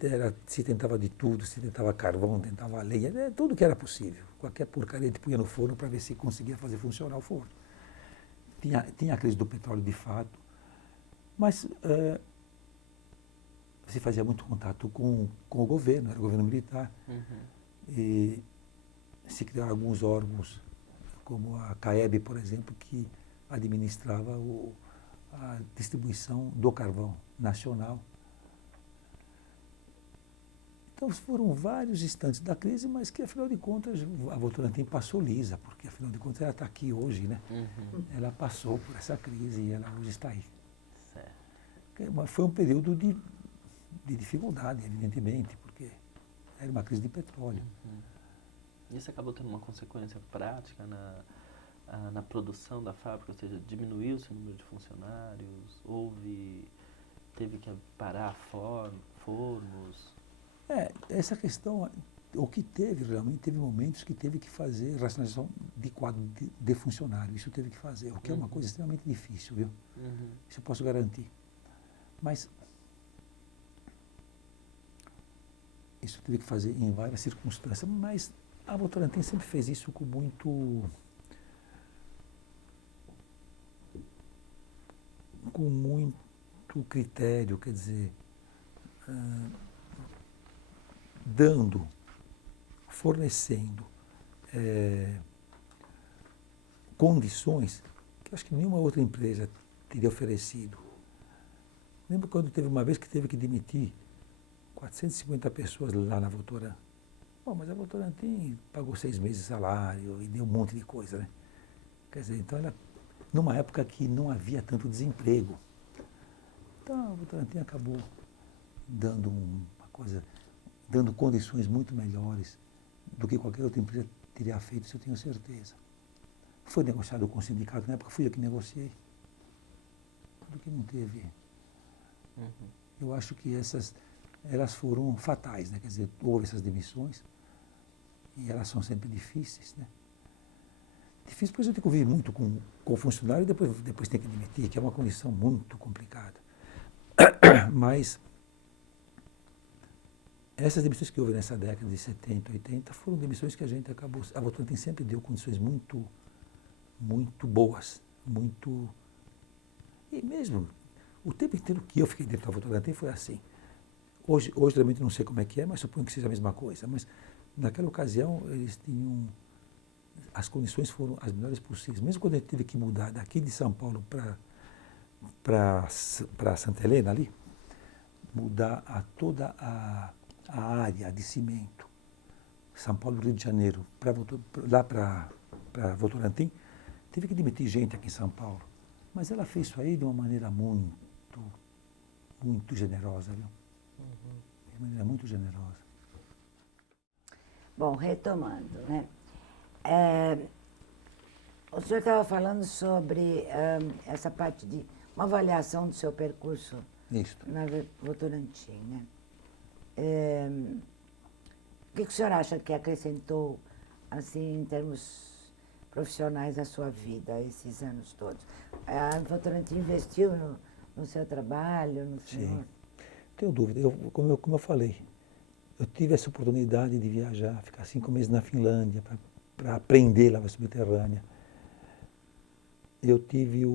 se tentava de tudo, se tentava carvão, tentava lenha, tudo que era possível. Qualquer porcaria a gente punha no forno para ver se conseguia fazer funcionar o forno. Tinha a crise do petróleo de fato, mas se fazia muito contato com o governo, era o governo militar. Uhum. E se criaram alguns órgãos, como a CAEB, por exemplo, que administrava a distribuição do carvão nacional. Então foram vários instantes da crise, mas que afinal de contas a Votorantim passou lisa, porque afinal de contas ela está aqui hoje, né? Uhum. Ela passou por essa crise e ela hoje está aí. Certo. Foi um período de dificuldade, evidentemente, porque era uma crise de petróleo. Uhum. Isso acabou tendo uma consequência prática na produção da fábrica, ou seja, diminuiu-se o número de funcionários, teve que parar fornos. Essa questão, o que realmente teve momentos que teve que fazer racionalização de quadro de funcionário, isso teve que fazer, o que é uma coisa extremamente difícil, viu? Uhum. Isso eu posso garantir. Mas isso teve que fazer em várias circunstâncias, mas a Votorantim sempre fez isso com muito critério, quer dizer, fornecendo condições que eu acho que nenhuma outra empresa teria oferecido. Lembro quando teve uma vez que teve que demitir 450 pessoas lá na Votoran. Bom, mas a Votorantim pagou 6 meses de salário e deu um monte de coisa, né? Quer dizer, então numa época que não havia tanto desemprego. Então a Votorantim acabou dando dando condições muito melhores do que qualquer outra empresa teria feito, isso eu tenho certeza. Foi negociado com o sindicato, na época fui eu que negociei. Tudo que não teve. Uhum. Eu acho que elas foram fatais, né? Quer dizer, houve essas demissões e elas são sempre difíceis, né? Difícil porque a gente convive muito com o funcionário e depois tem que demitir, que é uma condição muito complicada. Mas essas demissões que houve nessa década de 70, 80 foram demissões que a Votorantim sempre deu condições muito, muito boas, e mesmo o tempo inteiro que eu fiquei dentro da Votorantim foi assim. Hoje realmente não sei como é que é, mas suponho que seja a mesma coisa. Mas naquela ocasião eles tinham, as condições foram as melhores possíveis. Mesmo quando eu tive que mudar daqui de São Paulo para Santa Helena ali, mudar toda a área de cimento, São Paulo, Rio de Janeiro, lá para Votorantim, teve que demitir gente aqui em São Paulo. Mas ela fez isso aí de uma maneira muito generosa, viu? De uma maneira muito generosa. Bom, retomando, né? O senhor estava falando sobre essa parte de uma avaliação do seu percurso Isso. na Votorantim, né? O que o senhor acha que acrescentou, assim, em termos profissionais na sua vida, esses anos todos? A Votorantim investiu no seu trabalho, no senhor? Sim. Não tenho dúvida. Como eu falei, eu tive essa oportunidade de viajar, ficar 5 meses na Finlândia para aprender lava subterrânea. Eu tive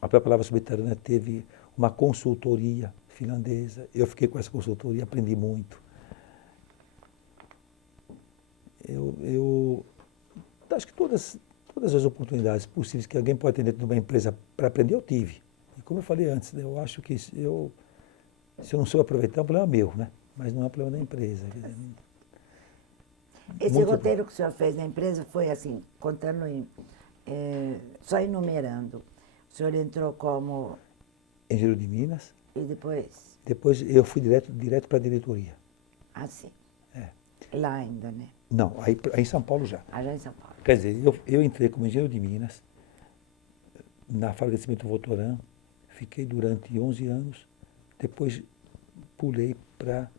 a própria lava subterrânea teve uma consultoria finlandesa. Eu fiquei com essa consultoria, aprendi muito. Eu acho que todas as oportunidades possíveis que alguém pode ter dentro de uma empresa para aprender, eu tive. E como eu falei antes, né, eu acho que se eu não soube aproveitar, é um problema meu, né? Mas não é um problema da empresa. Esse roteiro que o senhor fez na empresa foi assim, contando, só enumerando. O senhor entrou como... Engenheiro de Minas. E depois? Depois eu fui direto para a diretoria. Assim. É. Lá ainda, né? Não, aí em São Paulo já. Já em São Paulo. Quer dizer, eu entrei como engenheiro de Minas, na fábrica de cimento Votoran, fiquei durante 11 anos, depois pulei para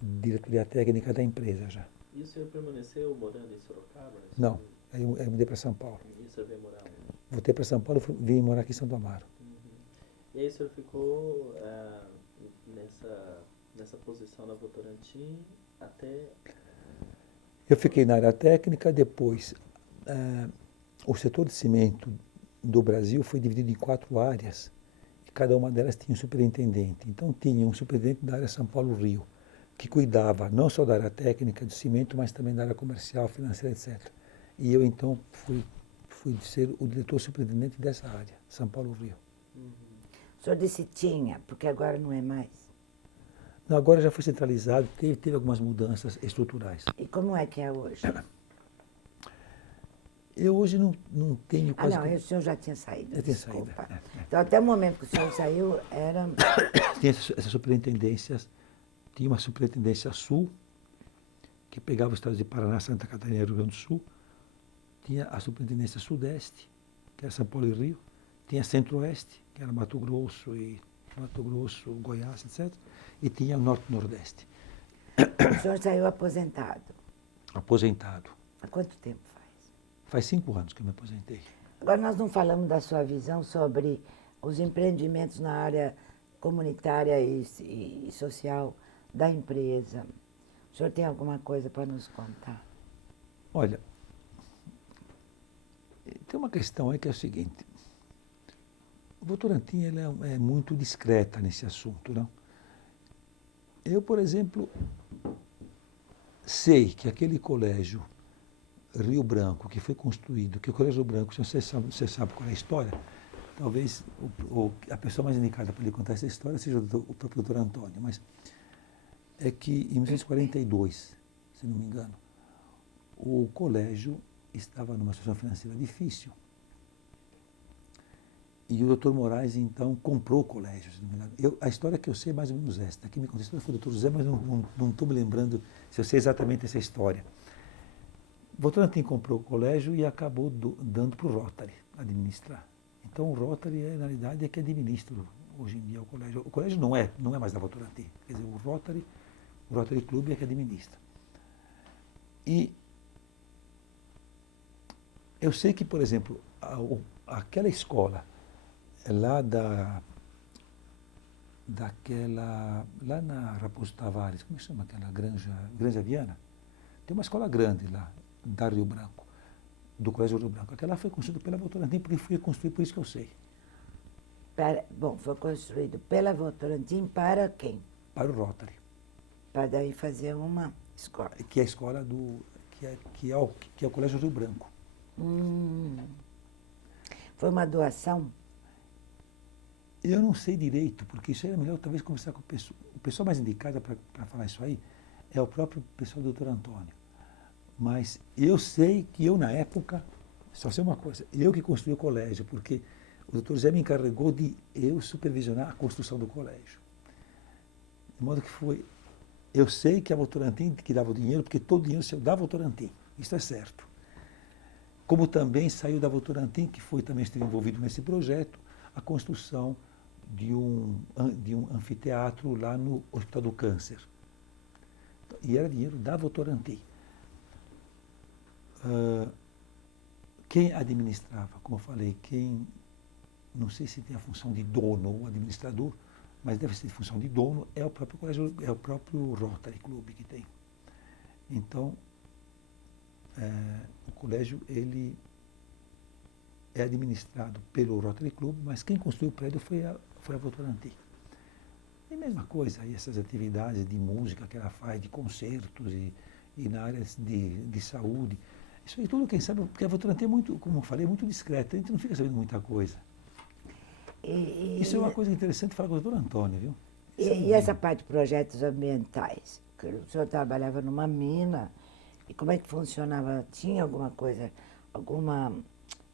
diretoria técnica da empresa já. E o senhor permaneceu morando em Sorocaba? Não, aí eu mudei para São Paulo. E o senhor veio morar onde? Voltei para São Paulo e vim morar aqui em Santo Amaro. E aí o senhor ficou nessa posição na Votorantim até... Eu fiquei na área técnica, depois o setor de cimento do Brasil foi dividido em 4 áreas, e cada uma delas tinha um superintendente. Então tinha um superintendente da área São Paulo-Rio, que cuidava não só da área técnica do cimento, mas também da área comercial, financeira, etc. E eu então fui ser o diretor superintendente dessa área, São Paulo-Rio. O senhor disse tinha, porque agora não é mais. Não, agora já foi centralizado, teve algumas mudanças estruturais. E como é que é hoje? Eu hoje não tenho quase... não, o senhor já tinha saído. Eu tinha desculpa. saído. Então, até o momento que o senhor saiu, era... Tinha essas superintendências, tinha uma superintendência sul, que pegava os estados de Paraná, Santa Catarina e Rio Grande do Sul. Tinha a superintendência sudeste, que era São Paulo e Rio. Tinha centro-oeste, que era Mato Grosso, Goiás, etc. E tinha o norte-nordeste. O senhor saiu aposentado. Aposentado. Há quanto tempo faz? Faz 5 anos que eu me aposentei. Agora, nós não falamos da sua visão sobre os empreendimentos na área comunitária e social da empresa. O senhor tem alguma coisa para nos contar? Olha, tem uma questão aí que é o seguinte. Votorantim ela é muito discreta nesse assunto, não? Eu, por exemplo, sei que aquele colégio Rio Branco, que foi construído, que o Colégio Rio Branco, se você sabe qual é a história, talvez a pessoa mais indicada para lhe contar essa história seja o próprio doutor Antônio, mas é que em 1942, se não me engano, o colégio estava numa situação financeira difícil. E o doutor Moraes, então, comprou o colégio, se não me engano. A história que eu sei é mais ou menos esta. Aqui me contou a história foi o doutor José, mas não estou me lembrando se eu sei exatamente essa história. Votorantim comprou o colégio e acabou dando para o Rotary administrar. Então o Rotary, na realidade, é que administra hoje em dia o colégio. O colégio não é mais da Votorantim. Quer dizer, o Rotary Clube é que administra. E eu sei que, por exemplo, aquela escola lá lá na Raposo Tavares, como é que chama aquela Granja Viana? Tem uma escola grande lá, da Rio Branco, do Colégio Rio Branco. Aquela foi construída pela Votorantim, porque foi construída, por isso que eu sei. Bom, foi construído pela Votorantim para quem? para o Rotary, Para daí fazer uma escola. que é a escola que é o Colégio Rio Branco. Foi uma doação? Eu não sei direito, porque isso aí é melhor talvez conversar com o pessoal mais indicado para falar isso aí é o próprio pessoal do Dr. Antônio. Mas eu sei que eu, na época, só sei uma coisa, eu que construí o colégio, porque o Dr. Zé me encarregou de eu supervisionar a construção do colégio. De modo que foi, eu sei que a Votorantim que dava o dinheiro, porque todo o dinheiro saiu da Votorantim, isso é certo. Como também saiu da Votorantim, que foi também esteve envolvido nesse projeto, a construção de um anfiteatro lá no Hospital do Câncer. E era dinheiro da Votorantim. Quem administrava, como eu falei, não sei se tem a função de dono ou administrador, mas deve ser de função de dono, é o próprio colégio, é o próprio Rotary Club que tem. Então, o colégio, ele é administrado pelo Rotary Club, mas quem construiu o prédio foi a Votorantim. E a mesma coisa, aí essas atividades de música que ela faz, de concertos e na área de saúde. Isso aí tudo, quem sabe, porque a Votorantim é muito, como eu falei, é muito discreta, a gente não fica sabendo muita coisa. Isso é uma coisa interessante falar com o Dr. Antônio, viu? E essa parte de projetos ambientais? Que o senhor trabalhava numa mina, e como é que funcionava? Tinha alguma coisa, alguma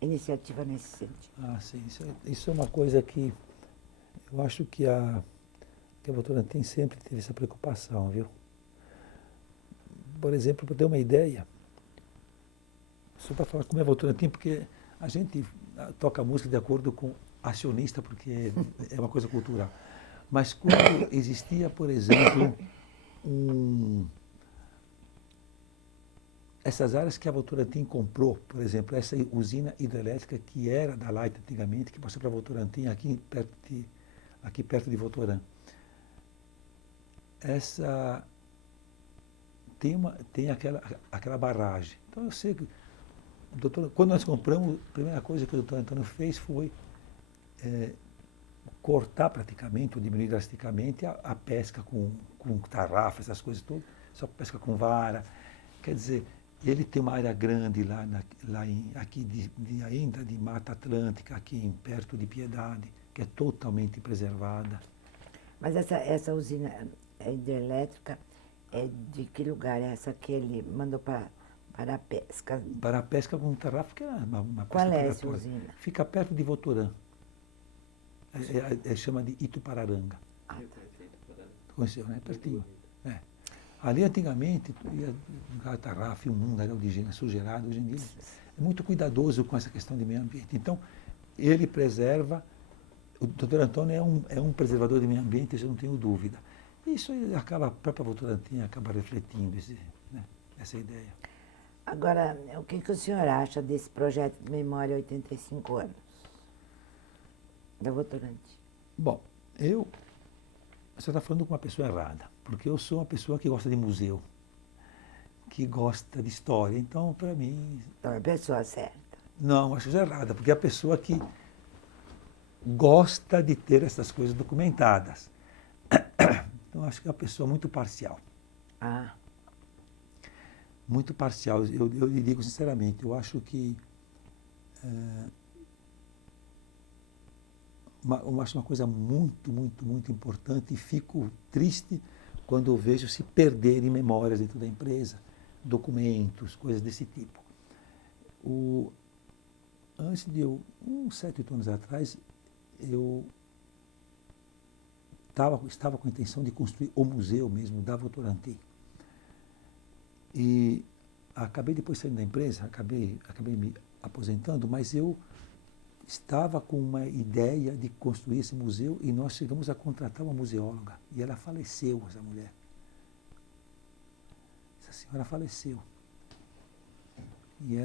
iniciativa nesse sentido? Ah, sim, isso é uma coisa que eu acho que a Votorantim sempre teve essa preocupação, viu? Por exemplo, para ter uma ideia, só para falar como é a Votorantim, porque a gente toca música de acordo com acionista, porque é uma coisa cultural. Mas quando existia, por exemplo, essas áreas que a Votorantim comprou, por exemplo, essa usina hidrelétrica que era da Light antigamente, que passou para a Votorantim, aqui perto de Votorã. Tem aquela barragem. Então eu sei que quando nós compramos, a primeira coisa que o doutor Antônio fez foi cortar praticamente, ou diminuir drasticamente, a pesca com tarrafa, essas coisas todas, só pesca com vara. Quer dizer, ele tem uma área grande aqui ainda de Mata Atlântica, aqui perto de Piedade, que é totalmente preservada. Mas essa usina hidrelétrica é de que lugar? Essa que ele mandou para a pesca? Para a pesca com tarrafa, que é uma pesca Qual é essa predatória. usina? Fica perto de Votorã. Chama de Itupararanga. Conheceu, né? Pertinho. É. Ali antigamente, ia jogar tarrafa e um mundaréu de gente sujeirado. Hoje em dia é muito cuidadoso com essa questão de meio ambiente. Então, ele preserva. O doutor Antônio é um preservador de meio ambiente, eu não tenho dúvida. Isso a própria Votorantim acaba refletindo essa ideia. Agora, o que o senhor acha desse projeto de memória 85 anos? Da Votorantim? Bom, você está falando com uma pessoa errada, porque eu sou uma pessoa que gosta de museu, que gosta de história, então, para mim... Então, é a pessoa certa. Não, acho que é errada, porque é a pessoa que gosta de ter essas coisas documentadas. Então, acho que é uma pessoa muito parcial. Ah. Muito parcial. Eu lhe digo sinceramente, eu acho que... eu acho uma coisa muito, muito, muito importante e fico triste quando eu vejo se perderem memórias dentro da empresa, documentos, coisas desse tipo. Antes de uns 7, 8 anos atrás, eu estava com a intenção de construir o museu mesmo da Votorantim. E acabei depois saindo da empresa, acabei me aposentando, mas eu estava com uma ideia de construir esse museu e nós chegamos a contratar uma museóloga. E ela faleceu, essa mulher. Essa senhora faleceu. E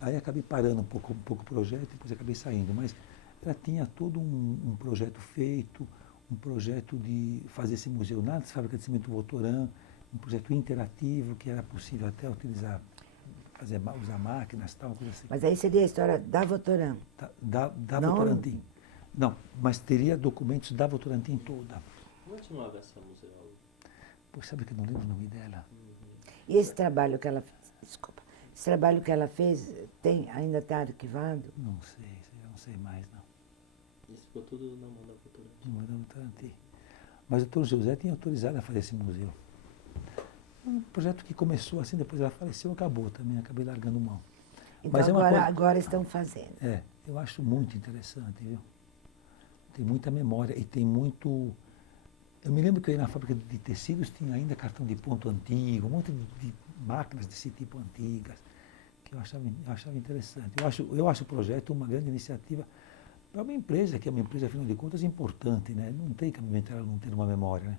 aí acabei parando um pouco o projeto, depois acabei saindo. Mas ela tinha todo um projeto feito, um projeto de fazer esse museu na fábrica de cimento Votorã, um projeto interativo que era possível até utilizar, usar máquinas e tal, coisa assim. Mas aí seria a história da Votorã. Da Não. Votorantim. Não, mas teria documentos da Votorantim toda. Como chamava essa museóloga? Pois sabe que eu não lembro o nome dela? E esse trabalho que ela fez, desculpa, esse trabalho que ela fez ainda está arquivado? Não sei mais, não. Isso ficou tudo na mão da Votorantim. Não é da Votorantim. Mas o doutor José tinha autorizado a fazer esse museu. Um projeto que começou assim, depois ela faleceu, acabou também, acabei largando mão. Então Mas é uma agora estão fazendo. Eu acho muito interessante, viu? Tem muita memória e tem muito... Eu me lembro que eu ia na fábrica de tecidos, tinha ainda cartão de ponto antigo, um monte de máquinas desse tipo antigas, que eu achava interessante. Eu acho o projeto uma grande iniciativa para uma empresa, que é uma empresa, afinal de contas, importante, né? Não tem cabimento ela não ter uma memória, né?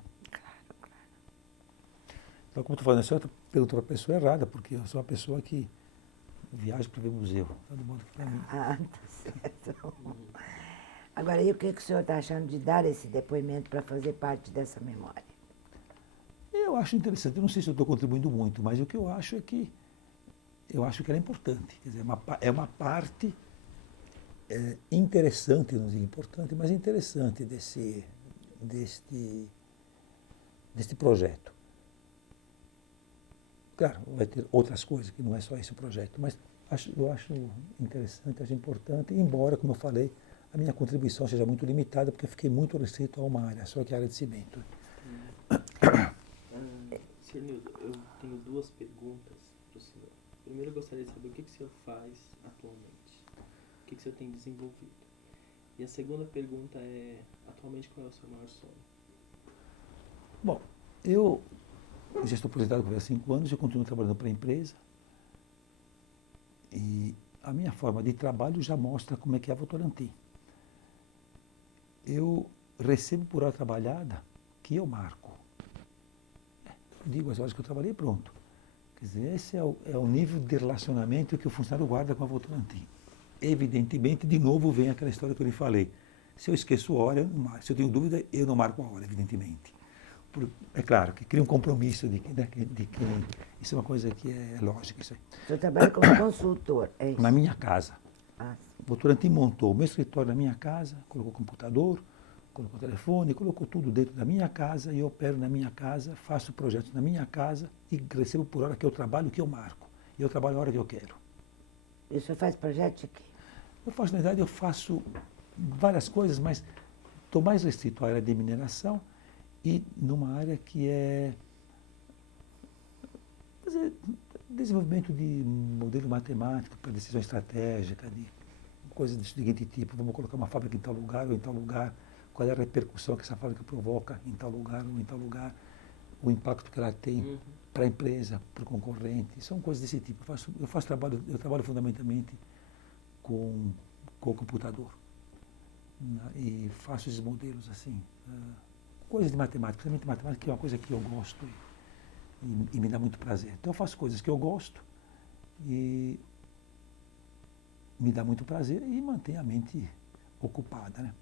Então, como estou falando, a senhora perguntou para a pessoa errada, porque eu sou uma pessoa que viaja para ver museu, de modo que para mim... Ah, tá certo. Agora, e o que o senhor está achando de dar esse depoimento para fazer parte dessa memória? Eu acho interessante, eu não sei se eu estou contribuindo muito, mas o que eu acho é que ela é importante. Quer dizer, é uma parte interessante, não digo importante, mas interessante deste projeto. Claro, vai ter outras coisas, que não é só esse o projeto, mas eu acho interessante, acho importante, embora, como eu falei, a minha contribuição seja muito limitada, porque eu fiquei muito restrito a uma área, só que a área de cimento. Sr. Nildo, eu tenho duas perguntas para o senhor. Primeiro, eu gostaria de saber o que o senhor faz atualmente. O que o senhor tem desenvolvido. E a segunda pergunta é, atualmente, qual é o seu maior sonho? Bom, eu já estou aposentado há 5 anos, eu continuo trabalhando para a empresa. E a minha forma de trabalho já mostra como é que é a Votorantim. Eu recebo por hora trabalhada que eu marco. Eu digo as horas que eu trabalhei, pronto. Quer dizer, esse é o nível de relacionamento que o funcionário guarda com a Votorantim. Evidentemente, de novo, vem aquela história que eu lhe falei. Se eu esqueço a hora, eu não marco. Se eu tenho dúvida, eu não marco a hora, evidentemente. É claro, que cria um compromisso de quem... Isso é uma coisa que é lógica. Isso aí. O senhor trabalha como consultor, é isso? Na minha casa. Ah, O Votorantim montou o meu escritório na minha casa, colocou computador, colocou telefone, colocou tudo dentro da minha casa e eu opero na minha casa, faço projetos na minha casa e recebo por hora que eu trabalho, que eu marco. E eu trabalho a hora que eu quero. e o senhor faz projeto de quê? Na verdade, eu faço várias coisas, mas estou mais restrito à área de mineração e numa área que é desenvolvimento de modelo matemático para decisão estratégica, de coisas do seguinte tipo, vamos colocar uma fábrica em tal lugar ou em tal lugar, qual é a repercussão que essa fábrica provoca em tal lugar ou em tal lugar, o impacto que ela tem para a empresa, para o concorrente, são coisas desse tipo. Eu trabalho fundamentalmente com o computador, né, e faço esses modelos assim, coisas de matemática, principalmente matemática, que é uma coisa que eu gosto e me dá muito prazer. Então eu faço coisas que eu gosto e me dá muito prazer e mantém a mente ocupada, né?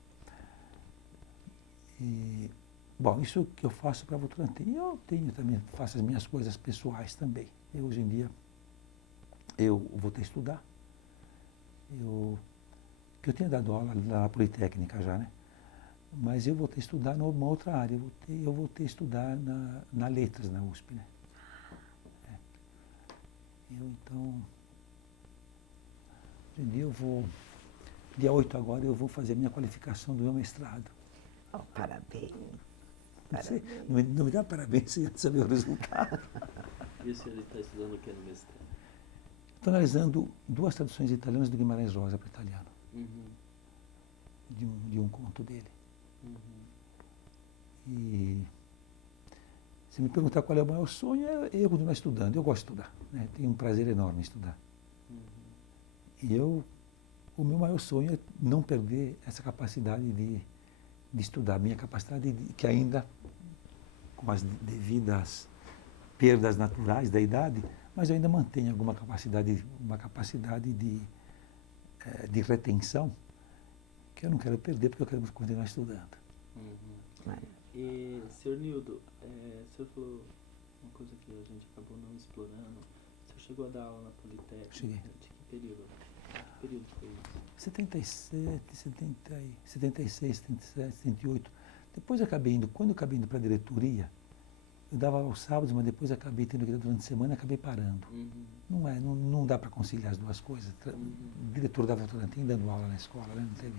E, bom, isso que eu faço para a Votorantim. Eu faço as minhas coisas pessoais também. Hoje em dia, eu voltei a estudar. Que eu tinha dado aula na Politécnica já, né? Mas eu voltei a estudar numa outra área. Eu voltei a estudar na Letras, na USP, né? Então, hoje em dia dia 8 agora, eu vou fazer a minha qualificação do meu mestrado. Oh, parabéns. Não me dá parabéns sem saber o resultado. E o senhor está estudando o que no mestrado? Estou analisando 2 traduções italianas do Guimarães Rosa para italiano. De um conto dele. E se me perguntar qual é o maior sonho, eu continuar estudando. Eu gosto de estudar, né? Tenho um prazer enorme em estudar. E o meu maior sonho é não perder essa capacidade de estudar. Minha capacidade que ainda, com as devidas perdas naturais da idade, mas eu ainda mantenho alguma capacidade, de retenção que eu não quero perder, porque eu quero continuar estudando. E, Sr. Nildo, o senhor falou uma coisa que a gente acabou não explorando. O senhor chegou a dar aula na Politécnica? Cheguei. De que período? período foi isso? 77, 76, 77, 78. Depois acabei indo, quando eu acabei indo para a diretoria, eu dava aos sábados, mas depois acabei tendo que ir durante a semana e acabei parando. Não dá para conciliar as duas coisas. Diretor da Votorantim dando aula na escola, né? Não teve.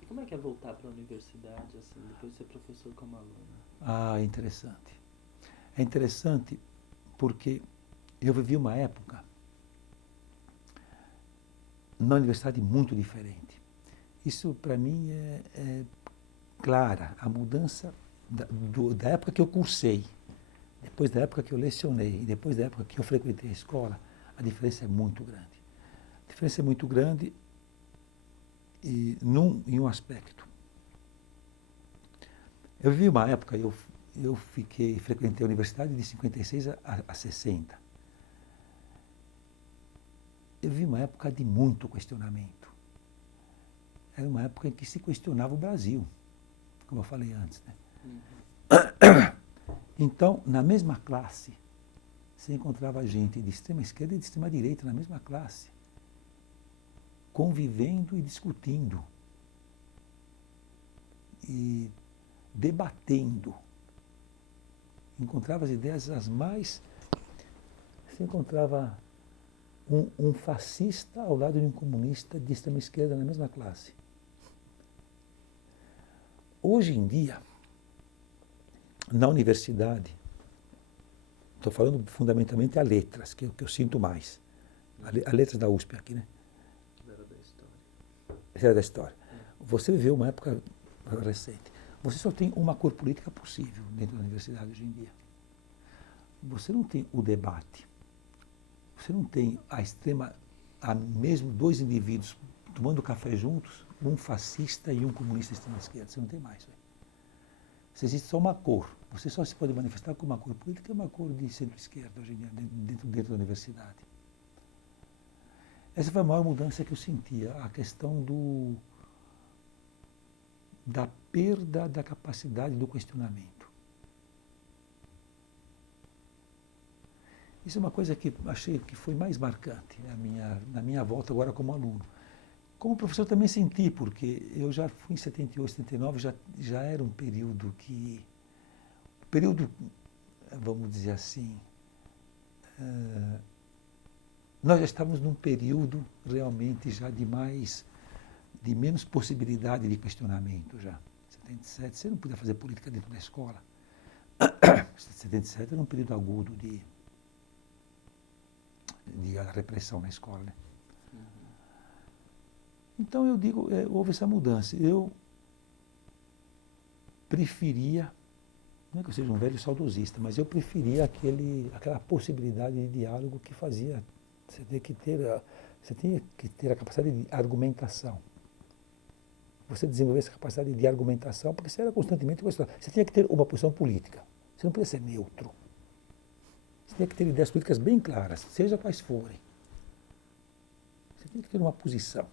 E como é que é voltar para a universidade, assim, depois de ser professor como aluno? Ah, é interessante. É interessante porque eu vivi uma época na universidade muito diferente. Isso, para mim, é clara, a mudança da época que eu cursei, depois da época que eu lecionei, e depois da época que eu frequentei a escola, a diferença é muito grande. A diferença é muito grande em um aspecto. Eu vivi uma época, eu frequentei a universidade de 56 a 60. Eu vivi uma época de muito questionamento. Era uma época em que se questionava o Brasil, como eu falei antes, né? Então, na mesma classe, você encontrava gente de extrema esquerda e de extrema direita na mesma classe, convivendo e discutindo, e debatendo. Encontrava as ideias as mais... Você encontrava um fascista ao lado de um comunista de extrema esquerda na mesma classe. Hoje em dia, na universidade, estou falando fundamentalmente a letras, que é o que eu sinto mais. A letras da USP aqui, né? Era da história. Era da história. Você viveu uma época recente. Você só tem uma cor política possível dentro da universidade hoje em dia. Você não tem o debate. Você não tem mesmo dois indivíduos tomando café juntos, um fascista e um comunista de extrema esquerda. Você não tem mais. Você existe só uma cor. Você só se pode manifestar com uma cor política e uma cor de centro-esquerda hoje em dia, dentro da universidade. Essa foi a maior mudança que eu sentia, a questão da perda da capacidade do questionamento. Isso é uma coisa que achei que foi mais marcante na minha volta agora como aluno. Como professor também senti, porque eu já fui em 78, 79, já era um período vamos dizer assim, nós já estávamos num período realmente já de menos possibilidade de questionamento já. 77, você não podia fazer política dentro da escola. 77 era um período agudo de repressão na escola, né? Então eu digo, houve essa mudança. Eu preferia, não é que eu seja um velho saudosista, mas eu preferia aquela possibilidade de diálogo que fazia. Você tinha que ter a capacidade de argumentação. Você desenvolver essa capacidade de argumentação, porque você era constantemente questionado. Você tinha que ter uma posição política. Você não podia ser neutro. Você tinha que ter ideias políticas bem claras, seja quais forem. Você tinha que ter uma posição.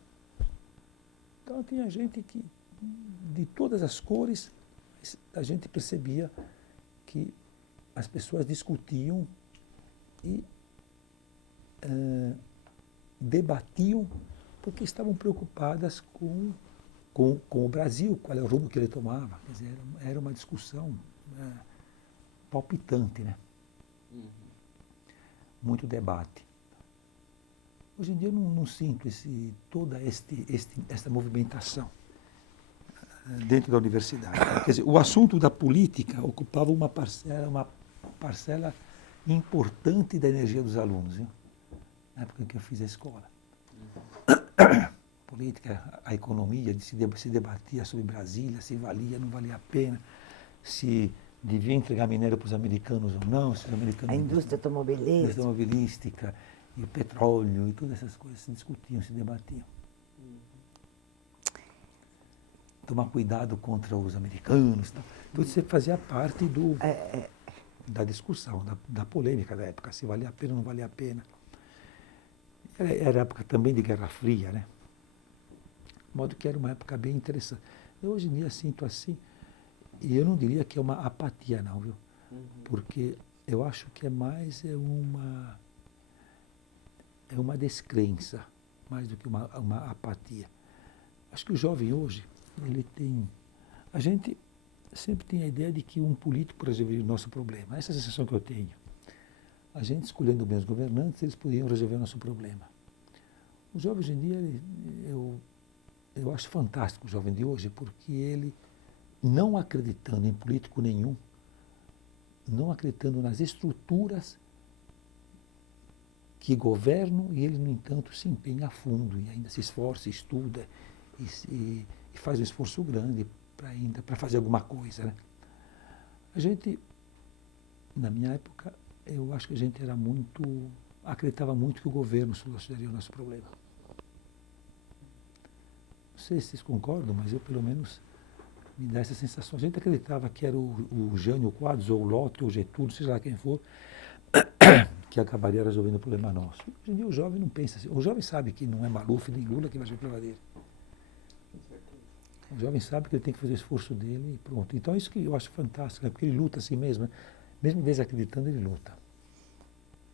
Então tinha gente que, de todas as cores, a gente percebia que as pessoas discutiam e debatiam porque estavam preocupadas com o Brasil, qual é o rumo que ele tomava. Quer dizer, era uma discussão palpitante, né? Muito debate. Hoje em dia eu não sinto toda esta movimentação dentro da universidade. Quer dizer, o assunto da política ocupava uma parcela importante da energia dos alunos, viu? Na época em que eu fiz a escola. Política, a economia, se debatia sobre Brasília, se valia, não valia a pena, se devia entregar minério para os americanos ou não, se os americanos... A indústria automobilística, e o petróleo, e todas essas coisas se discutiam, se debatiam. Tomar cuidado contra os americanos. Tudo isso fazia parte da discussão, da polêmica da época, se valia a pena ou não valia a pena. Era época também de Guerra Fria, né? De modo que era uma época bem interessante. Eu hoje em dia sinto assim, e eu não diria que é uma apatia não, viu? Porque eu acho que é mais uma descrença mais do que uma apatia. Acho que o jovem hoje, ele tem... A gente sempre tem a ideia de que um político resolveria o nosso problema. Essa é a sensação que eu tenho. A gente escolhendo bem os governantes, eles poderiam resolver o nosso problema. O jovem hoje em dia, eu acho fantástico o jovem de hoje, porque ele, não acreditando em político nenhum, não acreditando nas estruturas que governam, e ele, no entanto, se empenha a fundo e ainda se esforça, estuda e faz um esforço grande para fazer alguma coisa, né? A gente, na minha época, eu acho que a gente acreditava muito que o governo solucionaria o nosso problema. Não sei se vocês concordam, mas eu, pelo menos, me dá essa sensação. A gente acreditava que era o Jânio Quadros, ou o Lotto, ou o Getúlio, seja lá quem for, que acabaria resolvendo o problema nosso. Hoje em dia o jovem não pensa assim. O jovem sabe que não é Maluf nem Lula que vai resolver o problema dele. O jovem sabe que ele tem que fazer o esforço dele e pronto. Então é isso que eu acho fantástico, né? Porque ele luta assim mesmo, né? Mesmo desacreditando, ele luta.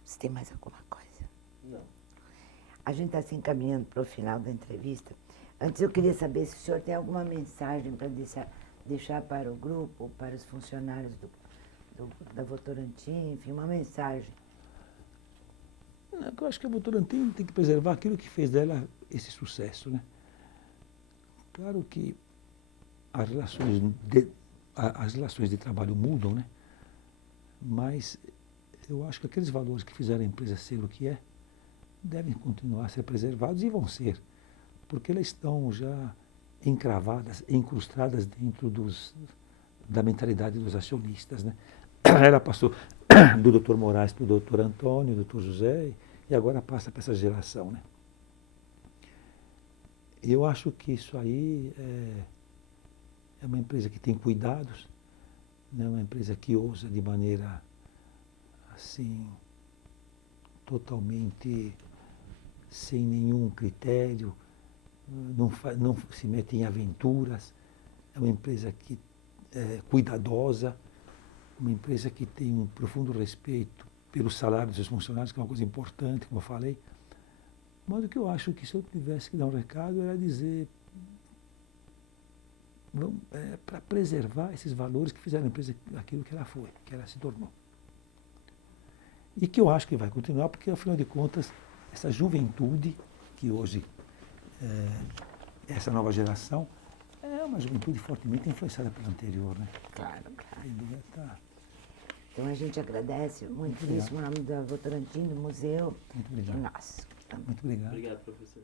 Você tem mais alguma coisa? Não. A gente está se encaminhando para o final da entrevista. Antes eu queria saber se o senhor tem alguma mensagem para deixar para o grupo, para os funcionários da Votorantim, enfim, uma mensagem. Eu acho que a Votorantim tem que preservar aquilo que fez dela esse sucesso, né? Claro que as relações de trabalho mudam, né? Mas eu acho que aqueles valores que fizeram a empresa ser o que é, devem continuar a ser preservados e vão ser, porque elas estão já encravadas, incrustadas dentro da mentalidade dos acionistas, né? Ela passou do Dr. Moraes para o Dr. Antônio, Dr. José, e agora passa para essa geração, né? Eu acho que isso aí é uma empresa que tem cuidados, né? Uma empresa que ousa de maneira, assim, totalmente sem nenhum critério, não se mete em aventuras, é uma empresa que é cuidadosa, uma empresa que tem um profundo respeito pelo salário dos seus funcionários, que é uma coisa importante, como eu falei. Mas o que eu acho que se eu tivesse que dar um recado era dizer para preservar esses valores que fizeram a empresa aquilo que ela foi, que ela se tornou. E que eu acho que vai continuar, porque afinal de contas, essa juventude que hoje, essa nova geração, é uma juventude fortemente influenciada pela anterior, né? Claro, claro. Tá. Então a gente agradece muito isso, em nome da Votorantim, do museu. Muito obrigado. E nós. Muito obrigado. Obrigado, professor.